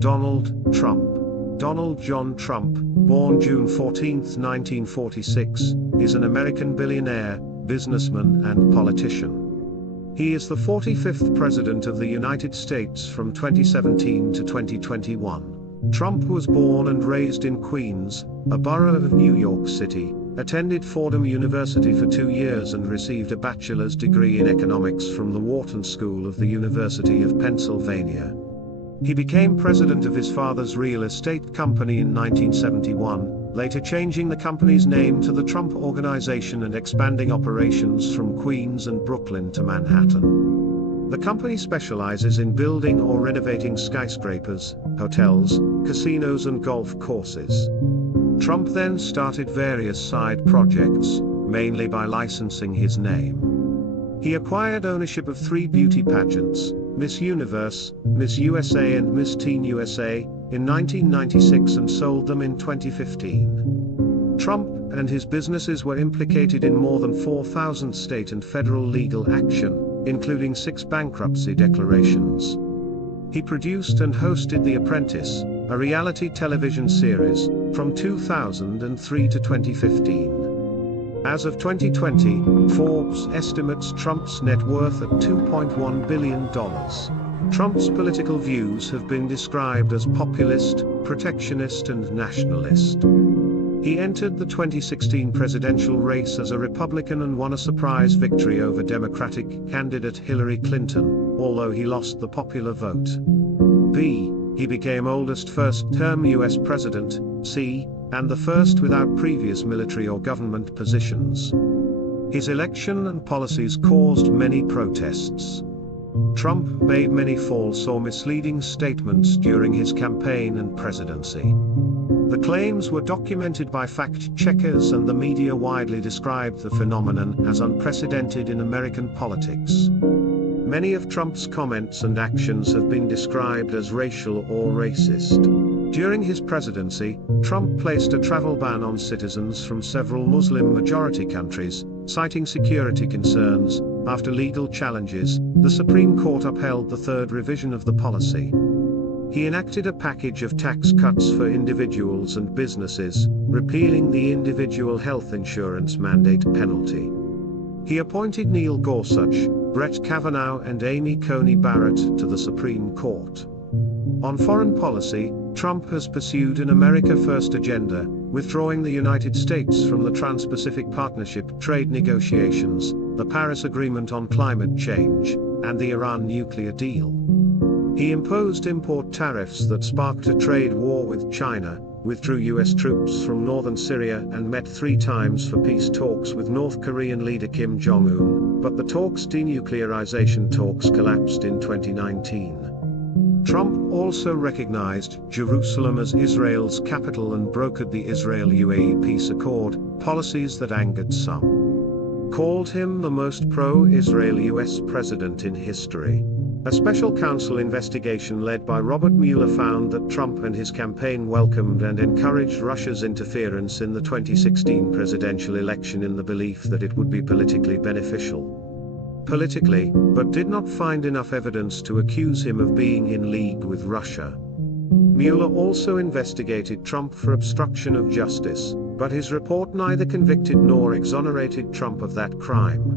Donald Trump. Donald John Trump, born June 14, 1946, is an American billionaire, businessman and politician. He is the 45th President of the United States from 2017 to 2021. Trump was born and raised in Queens, a borough of New York City, attended Fordham University for 2 years and received a bachelor's degree in economics from the Wharton School of the University of Pennsylvania. He became president of his father's real estate company in 1971, later changing the company's name to the Trump Organization and expanding operations from Queens and Brooklyn to Manhattan. The company specializes in building or renovating skyscrapers, hotels, casinos and golf courses. Trump then started various side projects, mainly by licensing his name. He acquired ownership of 3 beauty pageants, Miss Universe, Miss USA and Miss Teen USA, in 1996 and sold them in 2015. Trump and his businesses were implicated in more than 4,000 state and federal legal action, including 6 bankruptcy declarations. He produced and hosted The Apprentice, a reality television series, from 2003 to 2015. As of 2020, Forbes estimates Trump's net worth at $2.1 billion. Trump's political views have been described as populist, protectionist and nationalist. He entered the 2016 presidential race as a Republican and won a surprise victory over Democratic candidate Hillary Clinton, although he lost the popular vote. B. He became oldest first-term U.S. president, C, and the first without previous military or government positions. His election and policies caused many protests. Trump made many false or misleading statements during his campaign and presidency. The claims were documented by fact-checkers and the media widely described the phenomenon as unprecedented in American politics. Many of Trump's comments and actions have been described as racial or racist. During his presidency, Trump placed a travel ban on citizens from several Muslim-majority countries, citing security concerns. After legal challenges, the Supreme Court upheld the third revision of the policy. He enacted a package of tax cuts for individuals and businesses, repealing the individual health insurance mandate penalty. He appointed Neil Gorsuch, Brett Kavanaugh and Amy Coney Barrett to the Supreme Court. On foreign policy, Trump has pursued an America First agenda, withdrawing the United States from the Trans-Pacific Partnership trade negotiations, the Paris Agreement on climate change, and the Iran nuclear deal. He imposed import tariffs that sparked a trade war with China, withdrew U.S. troops from northern Syria and met 3 times for peace talks with North Korean leader Kim Jong-un, but the denuclearization talks collapsed in 2019. Trump also recognized Jerusalem as Israel's capital and brokered the Israel-UAE peace accord, policies that angered some. Called him the most pro-Israel U.S. president in history. A special counsel investigation led by Robert Mueller found that Trump and his campaign welcomed and encouraged Russia's interference in the 2016 presidential election in the belief that it would be politically beneficial. But did not find enough evidence to accuse him of being in league with Russia. Mueller also investigated Trump for obstruction of justice, but his report neither convicted nor exonerated Trump of that crime.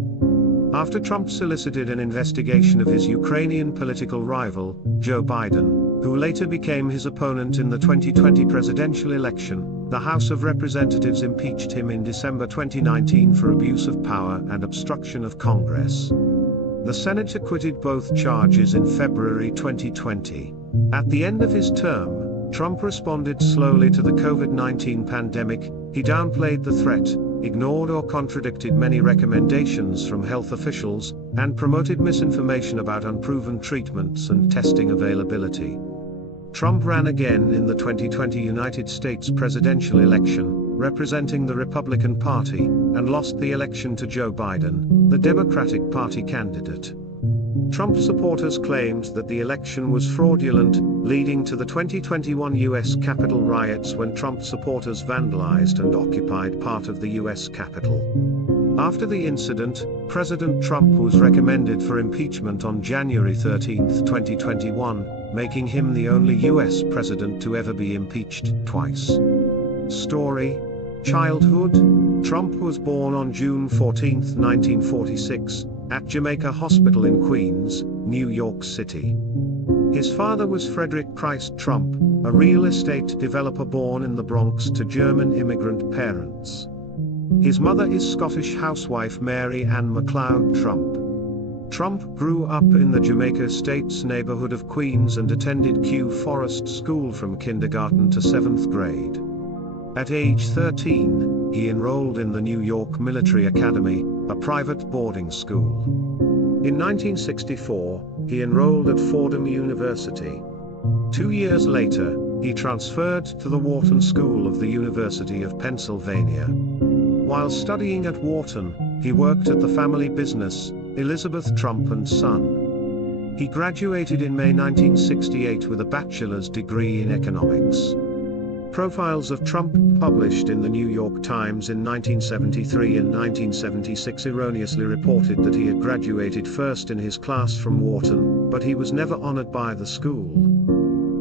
After Trump solicited an investigation of his Ukrainian political rival, Joe Biden, who later became his opponent in the 2020 presidential election, the House of Representatives impeached him in December 2019 for abuse of power and obstruction of Congress. The Senate acquitted both charges in February 2020. At the end of his term, Trump responded slowly to the COVID-19 pandemic. He downplayed the threat, ignored or contradicted many recommendations from health officials, and promoted misinformation about unproven treatments and testing availability. Trump ran again in the 2020 United States presidential election, representing the Republican Party, and lost the election to Joe Biden, the Democratic Party candidate. Trump supporters claimed that the election was fraudulent, leading to the 2021 U.S. Capitol riots when Trump supporters vandalized and occupied part of the U.S. Capitol. After the incident, President Trump was recommended for impeachment on January 13, 2021, making him the only US president to ever be impeached twice. Story: Childhood. Trump was born on June 14, 1946, at Jamaica Hospital in Queens, New York City. His father was Frederick Christ Trump, a real estate developer born in the Bronx to German immigrant parents. His mother is Scottish housewife Mary Ann MacLeod Trump. Trump grew up in the Jamaica Estates neighborhood of Queens and attended Kew Forest School from kindergarten to 7th grade. At age 13, he enrolled in the New York Military Academy, a private boarding school. In 1964, he enrolled at Fordham University. 2 years later, he transferred to the Wharton School of the University of Pennsylvania. While studying at Wharton, he worked at the family business, Elizabeth Trump and Son. He graduated in May 1968 with a bachelor's degree in economics. Profiles of Trump, published in the New York Times in 1973 and 1976, erroneously reported that he had graduated first in his class from Wharton, but he was never honored by the school.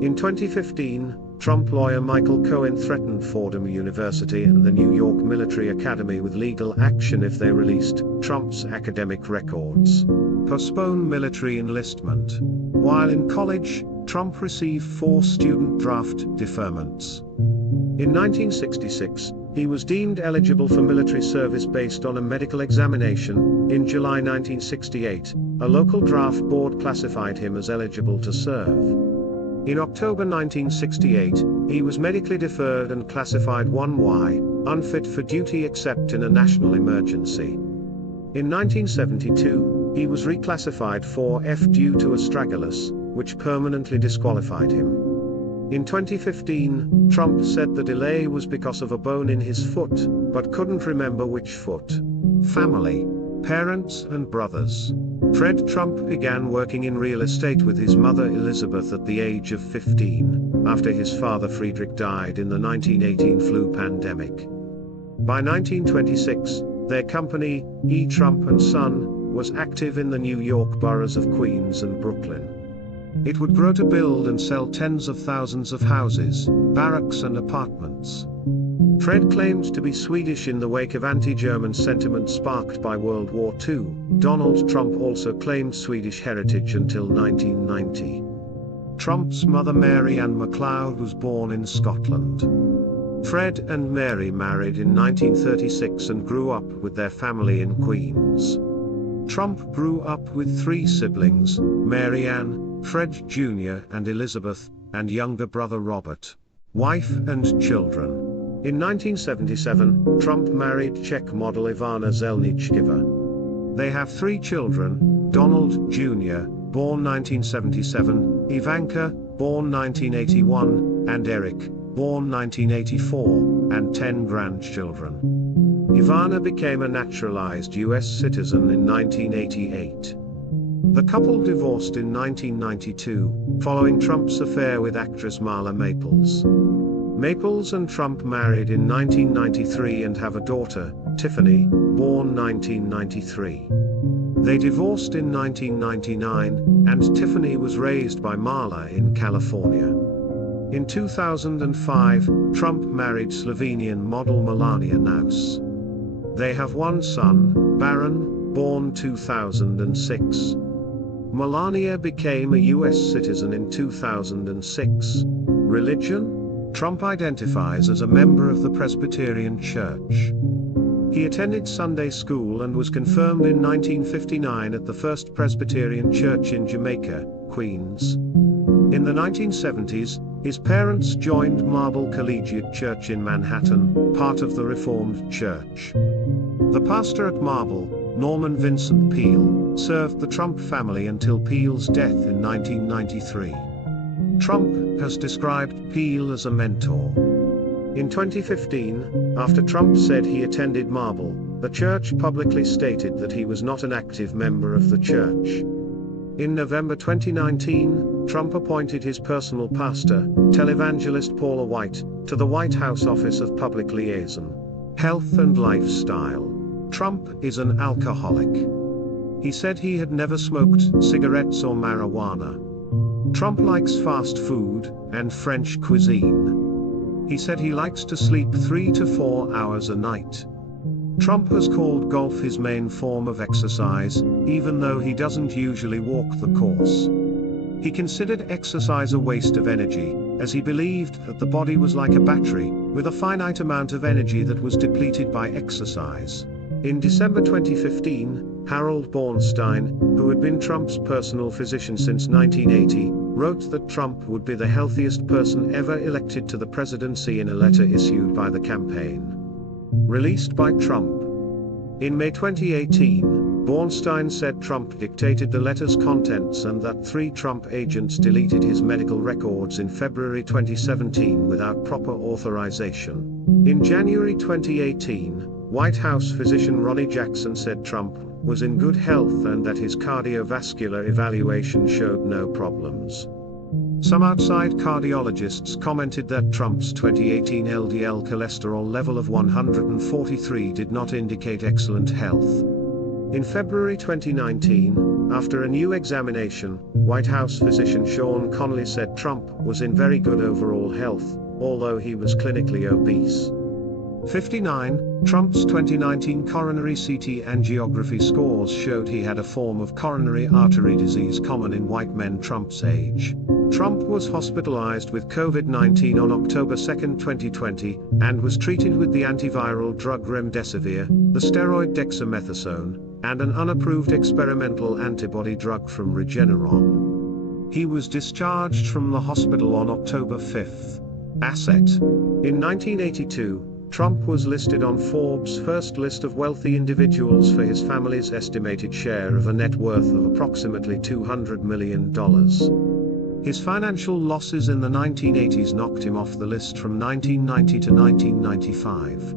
In 2015, Trump lawyer Michael Cohen threatened Fordham University and the New York Military Academy with legal action if they released Trump's academic records. Postpone military enlistment. While in college, Trump received 4 student draft deferments. In 1966, he was deemed eligible for military service based on a medical examination. In July 1968, a local draft board classified him as eligible to serve. In October 1968, he was medically deferred and classified 1Y, unfit for duty except in a national emergency. In 1972, he was reclassified 4F due to astragalus, which permanently disqualified him. In 2015, Trump said the delay was because of a bone in his foot, but couldn't remember which foot. Family, parents and brothers. Fred Trump began working in real estate with his mother Elizabeth at the age of 15, after his father Friedrich died in the 1918 flu pandemic. By 1926, their company, E. Trump and Son, was active in the New York boroughs of Queens and Brooklyn. It would grow to build and sell tens of thousands of houses, barracks and apartments. Fred claimed to be Swedish in the wake of anti-German sentiment sparked by World War II. Donald Trump also claimed Swedish heritage until 1990. Trump's mother Mary Ann MacLeod was born in Scotland. Fred and Mary married in 1936 and grew up with their family in Queens. Trump grew up with 3 siblings, Mary Ann, Fred Jr. and Elizabeth, and younger brother Robert. Wife and children. In 1977, Trump married Czech model Ivana Zelničkova. They have 3 children, Donald Jr., born 1977, Ivanka, born 1981, and Eric, born 1984, and 10 grandchildren. Ivana became a naturalized US citizen in 1988. The couple divorced in 1992, following Trump's affair with actress Marla Maples. Maples and Trump married in 1993 and have a daughter, Tiffany, born 1993. They divorced in 1999, and Tiffany was raised by Marla in California. In 2005, Trump married Slovenian model Melania Naus. They have 1 son, Baron, born 2006. Melania became a US citizen in 2006. Religion? Trump identifies as a member of the Presbyterian Church. He attended Sunday school and was confirmed in 1959 at the First Presbyterian Church in Jamaica, Queens. In the 1970s, his parents joined Marble Collegiate Church in Manhattan, part of the Reformed Church. The pastor at Marble, Norman Vincent Peale, served the Trump family until Peale's death in 1993. Trump has described Peale as a mentor. In 2015, after Trump said he attended Marble, the church publicly stated that he was not an active member of the church. In November 2019, Trump appointed his personal pastor, televangelist Paula White, to the White House Office of Public Liaison, Health and Lifestyle. Trump is an alcoholic. He said he had never smoked cigarettes or marijuana. Trump likes fast food and French cuisine. He said he likes to sleep 3 to 4 hours a night. Trump has called golf his main form of exercise, even though he doesn't usually walk the course. He considered exercise a waste of energy, as he believed that the body was like a battery, with a finite amount of energy that was depleted by exercise. In December 2015, Harold Bornstein, who had been Trump's personal physician since 1980, wrote that Trump would be the healthiest person ever elected to the presidency in a letter issued by the campaign. Released by Trump. In May 2018, Bornstein said Trump dictated the letter's contents and that 3 Trump agents deleted his medical records in February 2017 without proper authorization. In January 2018, White House physician Ronnie Jackson said Trump was in good health and that his cardiovascular evaluation showed no problems. Some outside cardiologists commented that Trump's 2018 LDL cholesterol level of 143 did not indicate excellent health. In February 2019, after a new examination, White House physician Sean Conley said Trump was in very good overall health, although he was clinically obese. 59. Trump's 2019 coronary CT angiography scores showed he had a form of coronary artery disease common in white men Trump's age. Trump was hospitalized with COVID-19 on October 2, 2020, and was treated with the antiviral drug remdesivir, the steroid dexamethasone, and an unapproved experimental antibody drug from Regeneron. He was discharged from the hospital on October 5. Asset. In 1982, Trump was listed on Forbes' first list of wealthy individuals for his family's estimated share of a net worth of approximately $200 million. His financial losses in the 1980s knocked him off the list from 1990 to 1995.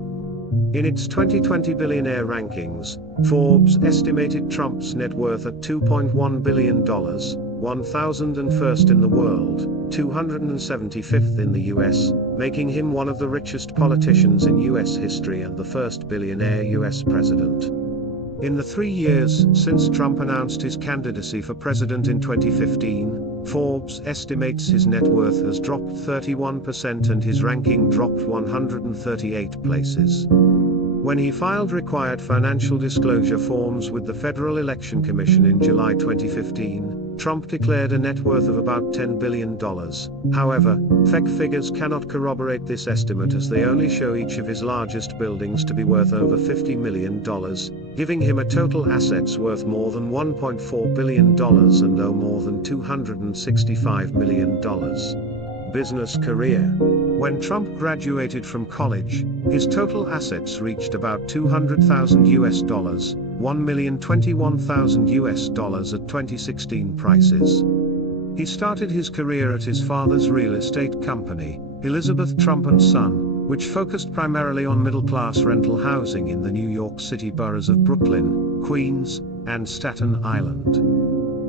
In its 2020 billionaire rankings, Forbes estimated Trump's net worth at $2.1 billion, 1001st in the world, 275th in the US, making him one of the richest politicians in US history and the first billionaire US president. In the 3 years since Trump announced his candidacy for president in 2015, Forbes estimates his net worth has dropped 31% and his ranking dropped 138 places. When he filed required financial disclosure forms with the Federal Election Commission in July 2015, Trump declared a net worth of about $10 billion. However, fake figures cannot corroborate this estimate as they only show each of his largest buildings to be worth over $50 million, giving him a total assets worth more than $1.4 billion and no more than $265 million. Business career. When Trump graduated from college, his total assets reached about $200,000 US, $1,021,000 US at 2016 prices. He started his career at his father's real estate company, Elizabeth Trump & Son, which focused primarily on middle-class rental housing in the New York City boroughs of Brooklyn, Queens, and Staten Island.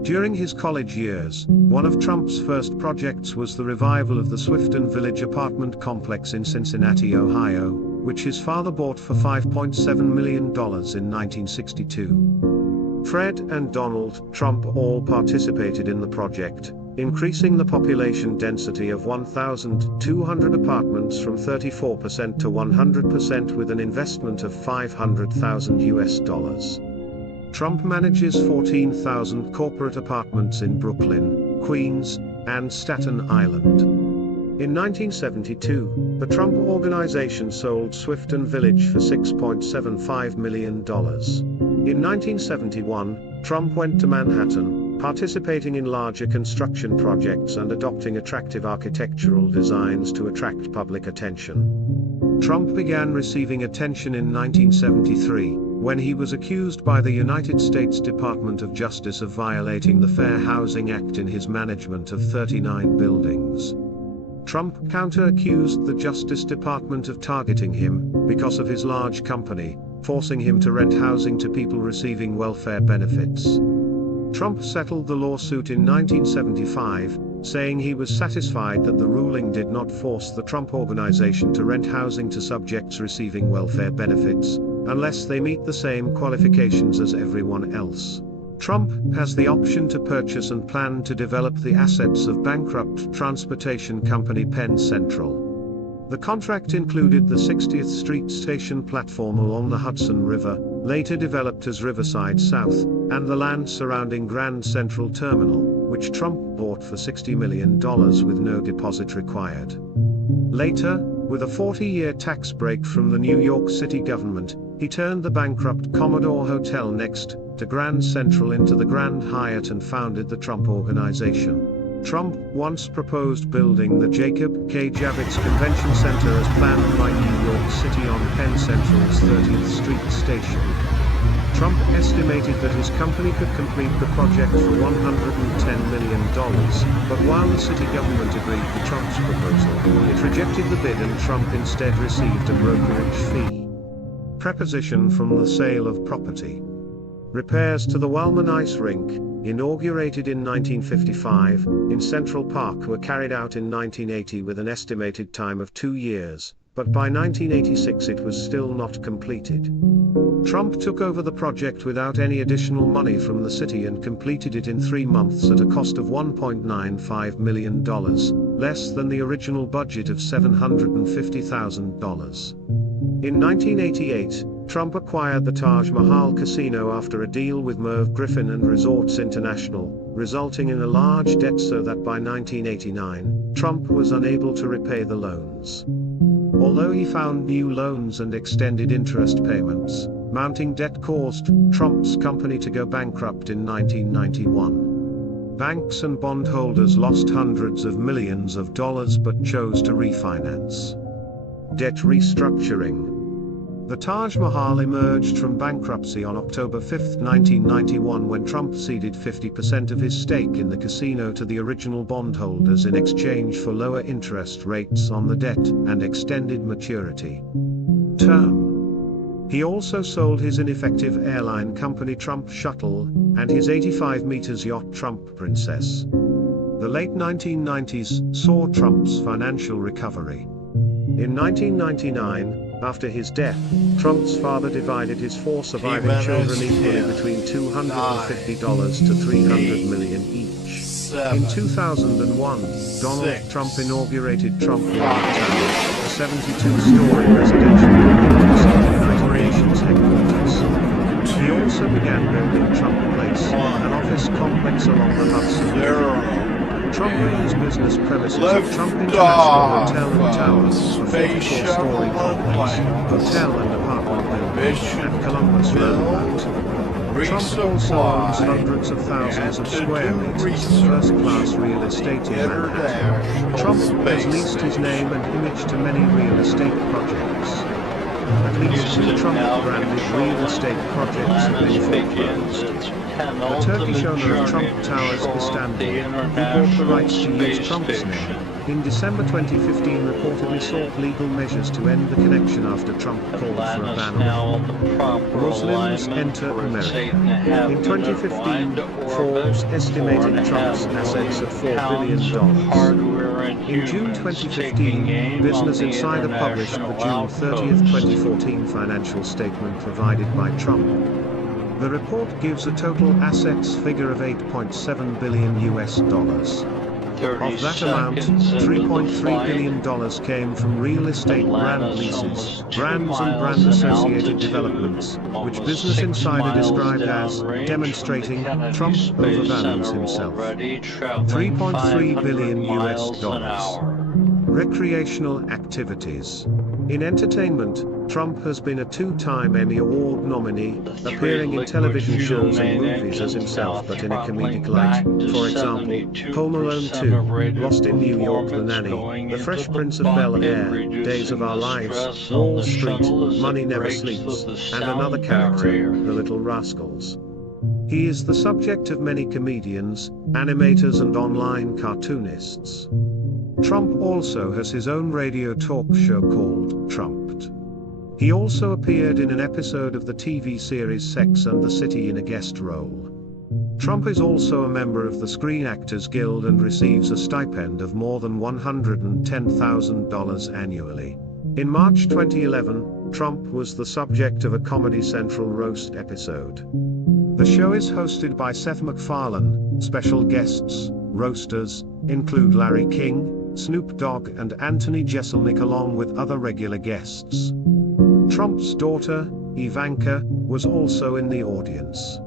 During his college years, one of Trump's first projects was the revival of the Swifton Village apartment complex in Cincinnati, Ohio, which his father bought for $5.7 million in 1962. Fred and Donald Trump all participated in the project, increasing the population density of 1,200 apartments from 34% to 100% with an investment of $500,000 US. Trump manages 14,000 corporate apartments in Brooklyn, Queens, and Staten Island. In 1972, the Trump Organization sold Swifton Village for $6.75 million. In 1971, Trump went to Manhattan, participating in larger construction projects and adopting attractive architectural designs to attract public attention. Trump began receiving attention in 1973, when he was accused by the United States Department of Justice of violating the Fair Housing Act in his management of 39 buildings. Trump counter-accused the Justice Department of targeting him, because of his large company, forcing him to rent housing to people receiving welfare benefits. Trump settled the lawsuit in 1975, saying he was satisfied that the ruling did not force the Trump Organization to rent housing to subjects receiving welfare benefits, unless they meet the same qualifications as everyone else. Trump has the option to purchase and plan to develop the assets of bankrupt transportation company Penn Central. The contract included the 60th Street station platform along the Hudson River, later developed as Riverside South, and the land surrounding Grand Central Terminal, which Trump bought for $60 million with no deposit required. Later, with a 40-year tax break from the New York City government, he turned the bankrupt Commodore Hotel next to Grand Central into the Grand Hyatt and founded the Trump Organization. Trump once proposed building the Jacob K. Javits Convention Center as planned by New York City on Penn Central's 30th Street station. Trump estimated that his company could complete the project for $110 million, but while the city government agreed with Trump's proposal, it rejected the bid and Trump instead received a brokerage fee. Preposition from the sale of property. Repairs to the Wellman Ice Rink, inaugurated in 1955, in Central Park were carried out in 1980 with an estimated time of 2 years, but by 1986 it was still not completed. Trump took over the project without any additional money from the city and completed it in 3 months at a cost of $1.95 million, less than the original budget of $750,000. In 1988, Trump acquired the Taj Mahal Casino after a deal with Merv Griffin and Resorts International, resulting in a large debt so that by 1989, Trump was unable to repay the loans. Although he found new loans and extended interest payments, mounting debt caused Trump's company to go bankrupt in 1991. Banks and bondholders lost hundreds of millions of dollars but chose to refinance. Debt restructuring. The Taj Mahal emerged from bankruptcy on October 5, 1991 when Trump ceded 50% of his stake in the casino to the original bondholders in exchange for lower interest rates on the debt and extended maturity term. He also sold his ineffective airline company Trump Shuttle, and his 85 meters yacht Trump Princess. The late 1990s saw Trump's financial recovery. In 1999, after his death, Trump's father divided his 4 surviving children equally between $250 to $300 million each. In 2001, Donald Trump inaugurated Trump Tower, a 72-story residential building beside the United Nations headquarters. He also began building Trump Place, an office complex along the Hudson River. Trump owns business premises at Trump International Hotel and Tower, a 44-story complex, hotel and apartment building, at Columbus Roundabout. Trump also owns hundreds of thousands of square meters of first-class real estate in Manhattan. Trump has leased his name and image to many real estate projects. At least 2 Trump-branded real estate projects have been foreclosed. The Turkish owner of Trump Towers, Istanbul, who bought the rights to use Trump's name, in December 2015 reportedly sought legal measures to end the connection after Trump called for a ban on Muslims enter America. In 2015, Forbes estimated Trump's assets at $4 billion. In June 2015, Business Insider published the June 30, 2014 financial statement provided by Trump. The report gives a total assets figure of $8.7 billion US. Of that amount, $3.3 billion came from real estate brand leases, brands and brand-associated developments, which Business Insider described as demonstrating Trump overvalues himself. $3.3 billion US. Recreational activities. In entertainment, Trump has been a 2-time Emmy Award nominee, appearing in television shows and movies as himself but in a comedic light, for example, Home Alone 2, Lost in New York, The Nanny, The Fresh Prince of Bel-Air, Days of Our Lives, Wall Street, Money Never Sleeps, and another character, The Little Rascals. He is the subject of many comedians, animators and online cartoonists. Trump also has his own radio talk show called Trumped. He also appeared in an episode of the TV series Sex and the City in a guest role. Trump is also a member of the Screen Actors Guild and receives a stipend of more than $110,000 annually. In March 2011, Trump was the subject of a Comedy Central roast episode. The show is hosted by Seth MacFarlane. Special guests, roasters, include Larry King, Snoop Dogg and Anthony Jeselnik along with other regular guests. Trump's daughter, Ivanka, was also in the audience.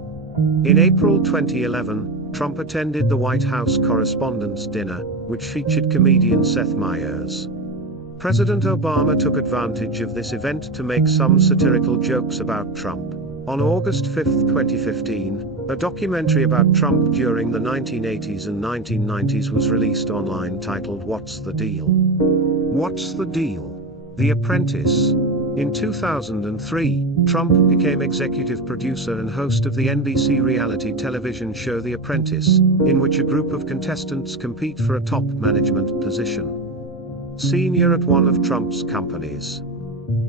In April 2011, Trump attended the White House Correspondents' Dinner, which featured comedian Seth Meyers. President Obama took advantage of this event to make some satirical jokes about Trump. On August 5, 2015, a documentary about Trump during the 1980s and 1990s was released online titled What's the Deal? What's the Deal? The Apprentice. In 2003, Trump became executive producer and host of the NBC reality television show The Apprentice, in which a group of contestants compete for a top management position. Senior at one of Trump's companies.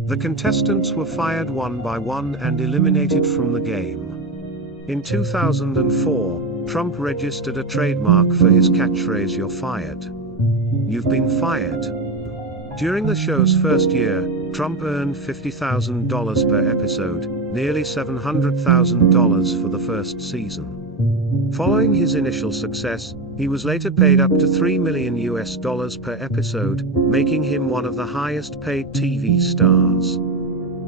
The contestants were fired one by one and eliminated from the game. In 2004, Trump registered a trademark for his catchphrase "You're fired. You've been fired." During the show's first year, Trump earned $50,000 per episode, nearly $700,000 for the first season. Following his initial success, he was later paid up to $3 million per episode, making him one of the highest paid TV stars.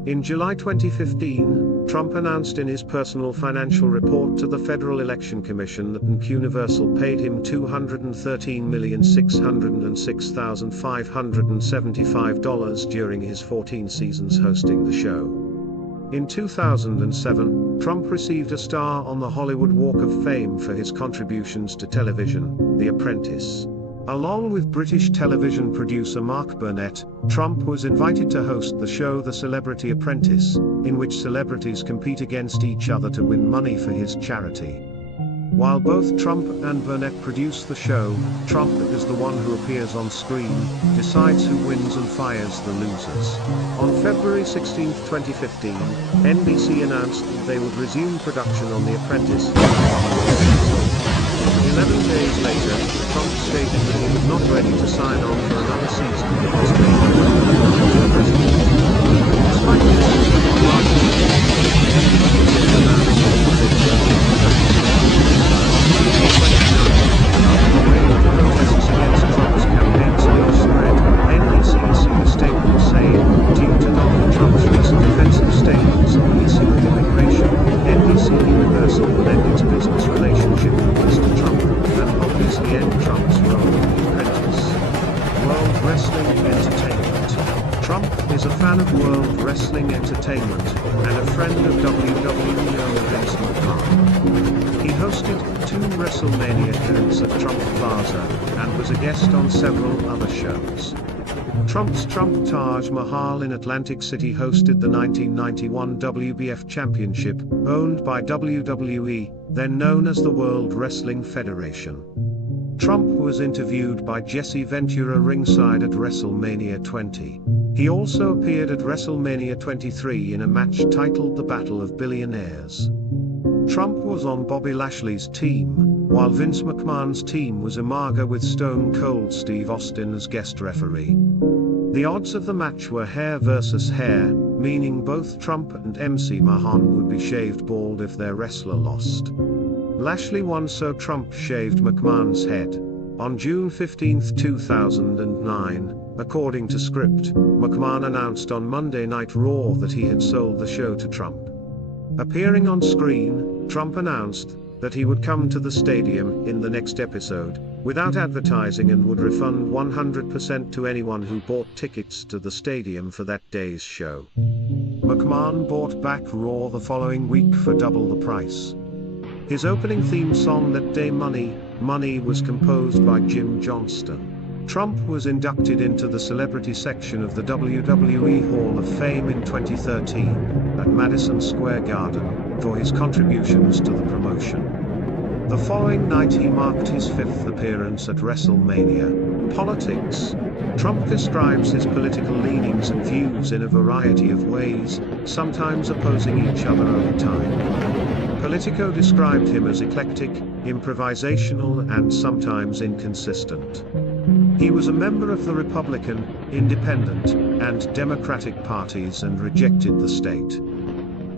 In July 2015, Trump announced in his personal financial report to the Federal Election Commission that Universal paid him $213,606,575 during his 14 seasons hosting the show. In 2007, Trump received a star on the Hollywood Walk of Fame for his contributions to television, The Apprentice. Along with British television producer Mark Burnett, Trump was invited to host the show The Celebrity Apprentice, in which celebrities compete against each other to win money for his charity. While both Trump and Burnett produce the show, Trump is the one who appears on screen, decides who wins and fires the losers. On February 16, 2015, NBC announced that they would resume production on The Apprentice. 11 days later, Trump stated that he was not ready to sign on for another season because he was president. Despite this, on March protests against Trump's campaign speech spread, NBC issued a statement saying, due to Donald Trump's recent offensive statements on the issue of immigration, NBC Universal will end its business relationship with Mr. Trump, and obviously end Trump's role in The Apprentice. World Wrestling Entertainment. Trump is a fan of World Wrestling Entertainment, and a friend of WWE owner Vince McMahon. He hosted 2 WrestleMania events at Trump Plaza, and was a guest on several other shows. Trump's Trump Taj Mahal in Atlantic City hosted the 1991 WBF Championship, owned by WWE, then known as the World Wrestling Federation. Trump was interviewed by Jesse Ventura ringside at WrestleMania 20. He also appeared at WrestleMania 23 in a match titled The Battle of Billionaires. Trump was on Bobby Lashley's team, while Vince McMahon's team was Umaga with Stone Cold Steve Austin as guest referee. The odds of the match were hair versus hair, meaning both Trump and MC Mahan would be shaved bald if their wrestler lost. Lashley won, so Trump shaved McMahon's head. On June 15, 2009, according to script, McMahon announced on Monday Night Raw that he had sold the show to Trump. Appearing on screen, Trump announced that he would come to the stadium in the next episode, without advertising, and would refund 100% to anyone who bought tickets to the stadium for that day's show. McMahon bought back Raw the following week for double the price. His opening theme song that day, Money, Money, was composed by Jim Johnston. Trump was inducted into the celebrity section of the WWE Hall of Fame in 2013, at Madison Square Garden, for his contributions to the promotion. The following night he marked his 5th appearance at WrestleMania. Politics. Trump describes his political leanings and views in a variety of ways, sometimes opposing each other over time. Politico described him as eclectic, improvisational, and sometimes inconsistent. He was a member of the Republican, Independent, and Democratic parties and rejected the state.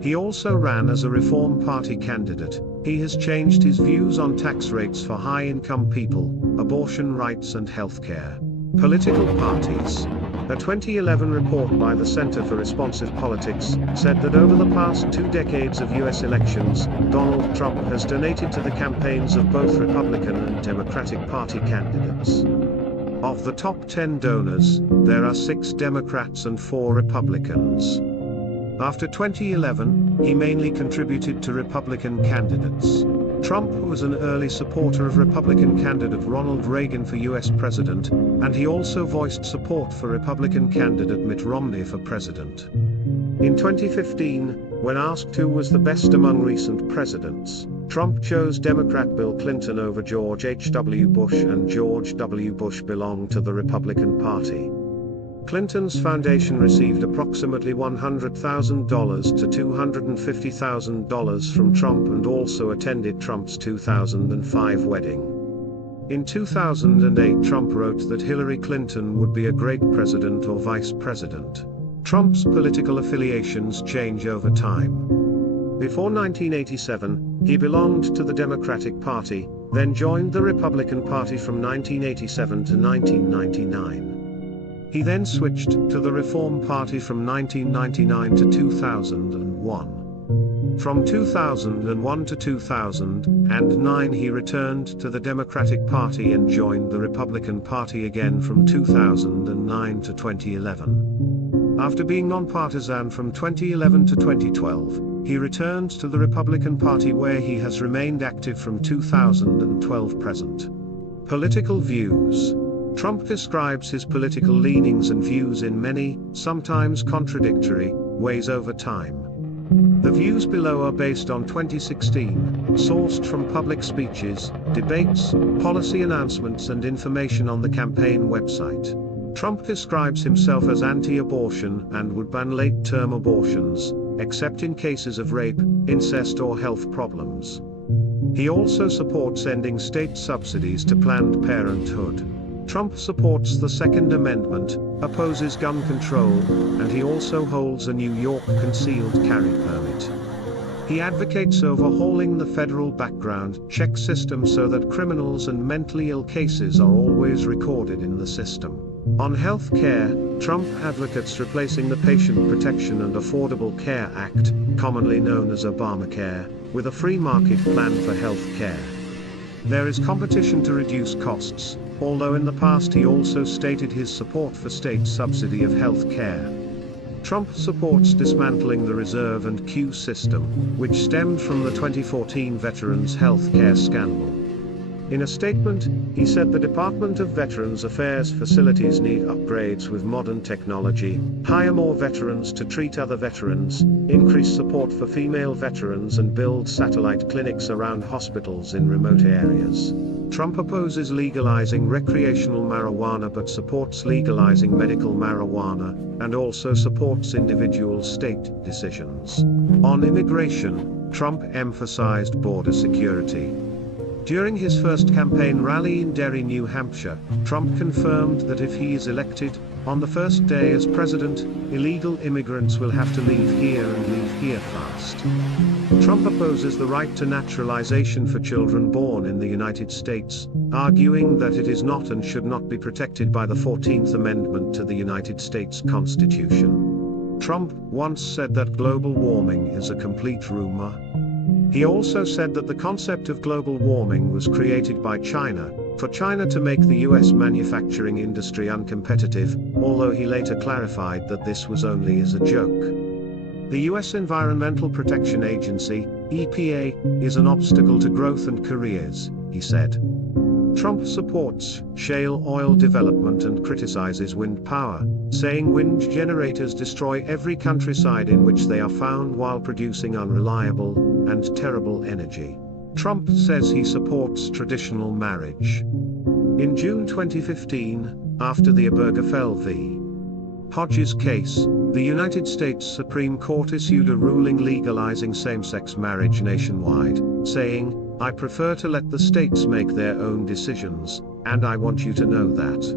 He also ran as a Reform Party candidate. He has changed his views on tax rates for high-income people, abortion rights and healthcare. Political parties. A 2011 report by the Center for Responsive Politics said that over the past 2 decades of US elections, Donald Trump has donated to the campaigns of both Republican and Democratic Party candidates. Of the top 10 donors, there are 6 Democrats and 4 Republicans. After 2011, he mainly contributed to Republican candidates. Trump was an early supporter of Republican candidate Ronald Reagan for US president, and he also voiced support for Republican candidate Mitt Romney for president. In 2015, when asked who was the best among recent presidents, Trump chose Democrat Bill Clinton over George H.W. Bush, and George W. Bush belonged to the Republican Party. Clinton's foundation received approximately $100,000 to $250,000 from Trump and also attended Trump's 2005 wedding. In 2008, Trump wrote that Hillary Clinton would be a great president or vice president. Trump's political affiliations change over time. Before 1987, he belonged to the Democratic Party, then joined the Republican Party from 1987 to 1999. He then switched to the Reform Party from 1999 to 2001. From 2001 to 2009 he returned to the Democratic Party and joined the Republican Party again from 2009 to 2011. After being nonpartisan from 2011 to 2012, he returned to the Republican Party where he has remained active from 2012 present. Political views. Trump describes his political leanings and views in many, sometimes contradictory, ways over time. The views below are based on 2016, sourced from public speeches, debates, policy announcements and information on the campaign website. Trump describes himself as anti-abortion and would ban late-term abortions, except in cases of rape, incest or health problems. He also supports ending state subsidies to Planned Parenthood. Trump supports the Second Amendment, opposes gun control, and he also holds a New York concealed carry permit. He advocates overhauling the federal background check system so that criminals and mentally ill cases are always recorded in the system. On health care, Trump advocates replacing the Patient Protection and Affordable Care Act, commonly known as Obamacare, with a free market plan for health care. There is competition to reduce costs, although in the past he also stated his support for state subsidy of health care. Trump supports dismantling the reserve and queue system, which stemmed from the 2014 Veterans Health Care scandal. In a statement, he said the Department of Veterans Affairs facilities need upgrades with modern technology, hire more veterans to treat other veterans, increase support for female veterans and build satellite clinics around hospitals in remote areas. Trump opposes legalizing recreational marijuana but supports legalizing medical marijuana, and also supports individual state decisions. On immigration, Trump emphasized border security. During his first campaign rally in Derry, New Hampshire, Trump confirmed that if he is elected, on the first day as president, illegal immigrants will have to leave here and leave here fast. Trump opposes the right to naturalization for children born in the United States, arguing that it is not and should not be protected by the 14th Amendment to the United States Constitution. Trump once said that global warming is a complete rumor. He also said that the concept of global warming was created by China, for China to make the US manufacturing industry uncompetitive, although he later clarified that this was only as a joke. The US Environmental Protection Agency, EPA, is an obstacle to growth and careers, he said. Trump supports shale oil development and criticizes wind power, saying wind generators destroy every countryside in which they are found while producing unreliable and terrible energy. Trump says he supports traditional marriage. In June 2015, after the Biography v. Hodges case, the United States Supreme Court issued a ruling legalizing same-sex marriage nationwide, saying, "I prefer to let the states make their own decisions, and I want you to know that."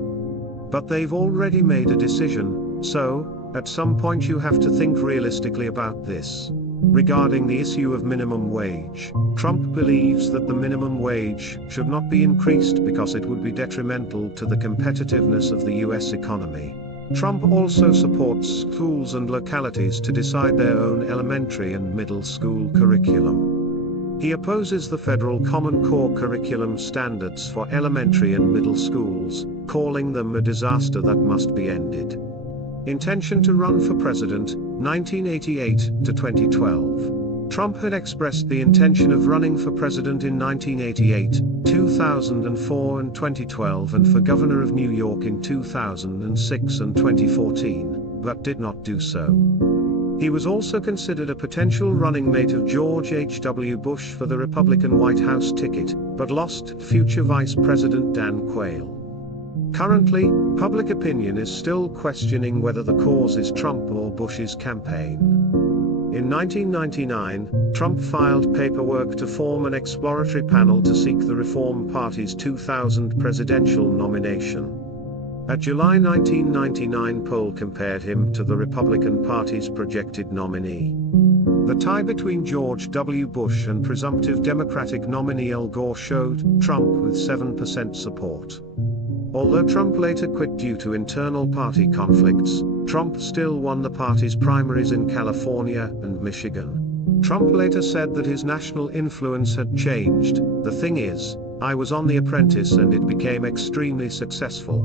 But they've already made a decision, so, at some point you have to think realistically about this. Regarding the issue of minimum wage, Trump believes that the minimum wage should not be increased because it would be detrimental to the competitiveness of the U.S. economy. Trump also supports schools and localities to decide their own elementary and middle school curriculum. He opposes the federal Common Core curriculum standards for elementary and middle schools, calling them a disaster that must be ended. Intention to run for president, 1988 to 2012. Trump had expressed the intention of running for president in 1988, 2004 and 2012 and for governor of New York in 2006 and 2014, but did not do so. He was also considered a potential running mate of George H.W. Bush for the Republican White House ticket, but lost future Vice President Dan Quayle. Currently, public opinion is still questioning whether the cause is Trump or Bush's campaign. In 1999, Trump filed paperwork to form an exploratory panel to seek the Reform Party's 2000 presidential nomination. A July 1999 poll compared him to the Republican Party's projected nominee. The tie between George W. Bush and presumptive Democratic nominee Al Gore showed Trump with 7% support. Although Trump later quit due to internal party conflicts, Trump still won the party's primaries in California and Michigan. Trump later said that his national influence had changed. "The thing is, I was on The Apprentice and it became extremely successful.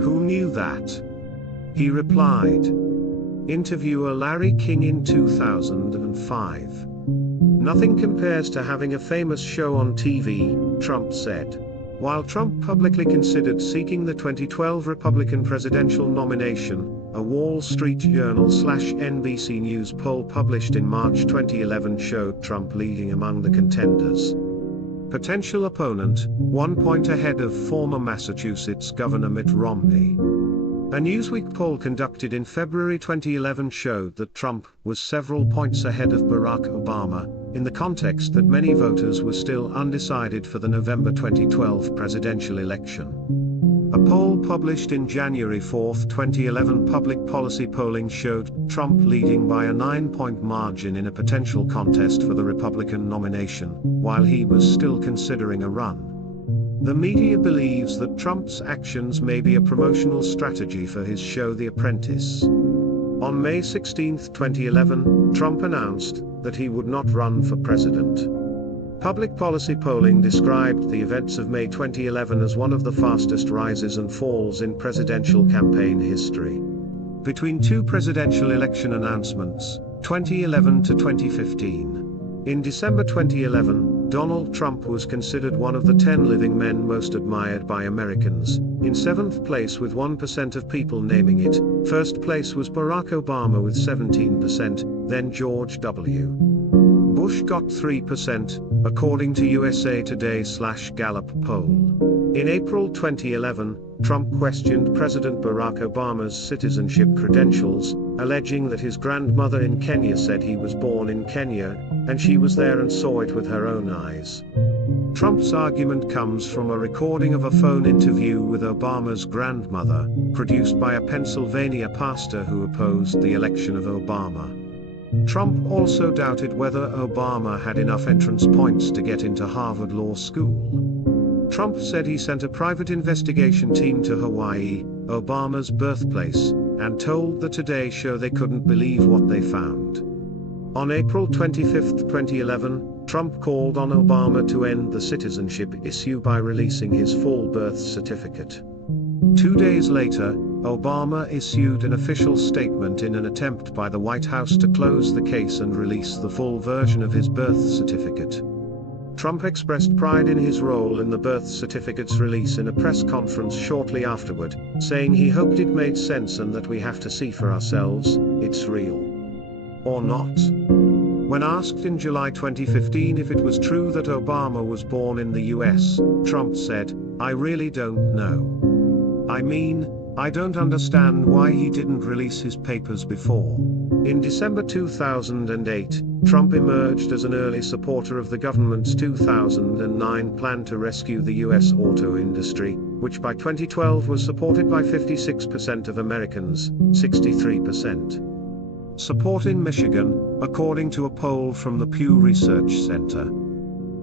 Who knew that?" He replied. Interviewer Larry King in 2005. "Nothing compares to having a famous show on TV," Trump said. While Trump publicly considered seeking the 2012 Republican presidential nomination, a Wall Street Journal/NBC News poll published in March 2011 showed Trump leading among the contenders. Potential opponent, 1 point ahead of former Massachusetts Governor Mitt Romney. A Newsweek poll conducted in February 2011 showed that Trump was several points ahead of Barack Obama, in the context that many voters were still undecided for the November 2012 presidential election. A poll published in January 4, 2011 public policy polling showed Trump leading by a 9-point margin in a potential contest for the Republican nomination, while he was still considering a run. The media believes that Trump's actions may be a promotional strategy for his show The Apprentice. On May 16, 2011, Trump announced that he would not run for president. Public policy polling described the events of May 2011 as one of the fastest rises and falls in presidential campaign history. Between two presidential election announcements, 2011 to 2015. In December 2011, Donald Trump was considered one of the 10 living men most admired by Americans, in 7th place with 1% of people naming it. First place was Barack Obama with 17%, then George W. Bush got 3%, according to USA Today/Gallup poll. In April 2011, Trump questioned President Barack Obama's citizenship credentials, alleging that his grandmother in Kenya said he was born in Kenya, and she was there and saw it with her own eyes. Trump's argument comes from a recording of a phone interview with Obama's grandmother, produced by a Pennsylvania pastor who opposed the election of Obama. Trump also doubted whether Obama had enough entrance points to get into Harvard Law School. Trump said he sent a private investigation team to Hawaii, Obama's birthplace, and told the Today Show they couldn't believe what they found. On April 25, 2011, Trump called on Obama to end the citizenship issue by releasing his full birth certificate. 2 days later, Obama issued an official statement in an attempt by the White House to close the case and release the full version of his birth certificate. Trump expressed pride in his role in the birth certificate's release in a press conference shortly afterward, saying he hoped it made sense and that we have to see for ourselves, it's real. Or not. When asked in July 2015 if it was true that Obama was born in the US, Trump said, "I really don't know. I mean, I don't understand why he didn't release his papers before." In December 2008, Trump emerged as an early supporter of the government's 2009 plan to rescue the US auto industry, which by 2012 was supported by 56% of Americans, 63%. support in Michigan, according to a poll from the Pew Research Center.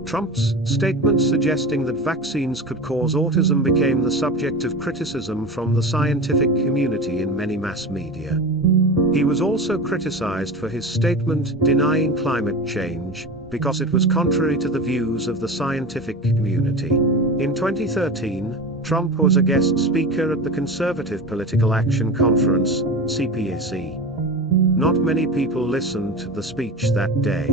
Trump's statement suggesting that vaccines could cause autism became the subject of criticism from the scientific community in many mass media. He was also criticized for his statement denying climate change, because it was contrary to the views of the scientific community. In 2013, Trump was a guest speaker at the Conservative Political Action Conference, CPAC. Not many people listened to the speech that day.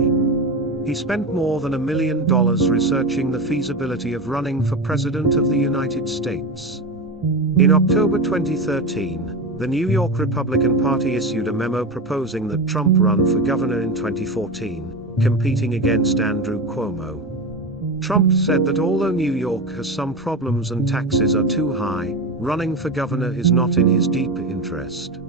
He spent more than $1 million researching the feasibility of running for President of the United States. In October 2013, the New York Republican Party issued a memo proposing that Trump run for governor in 2014, competing against Andrew Cuomo. Trump said that although New York has some problems and taxes are too high, running for governor is not in his deep interest.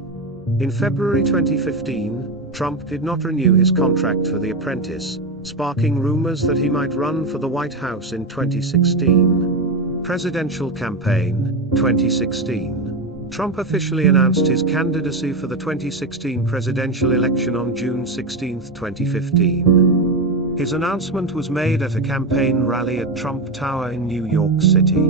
In February 2015, Trump did not renew his contract for The Apprentice, sparking rumors that he might run for the White House in 2016. Presidential campaign, 2016. Trump officially announced his candidacy for the 2016 presidential election on June 16, 2015. His announcement was made at a campaign rally at Trump Tower in New York City.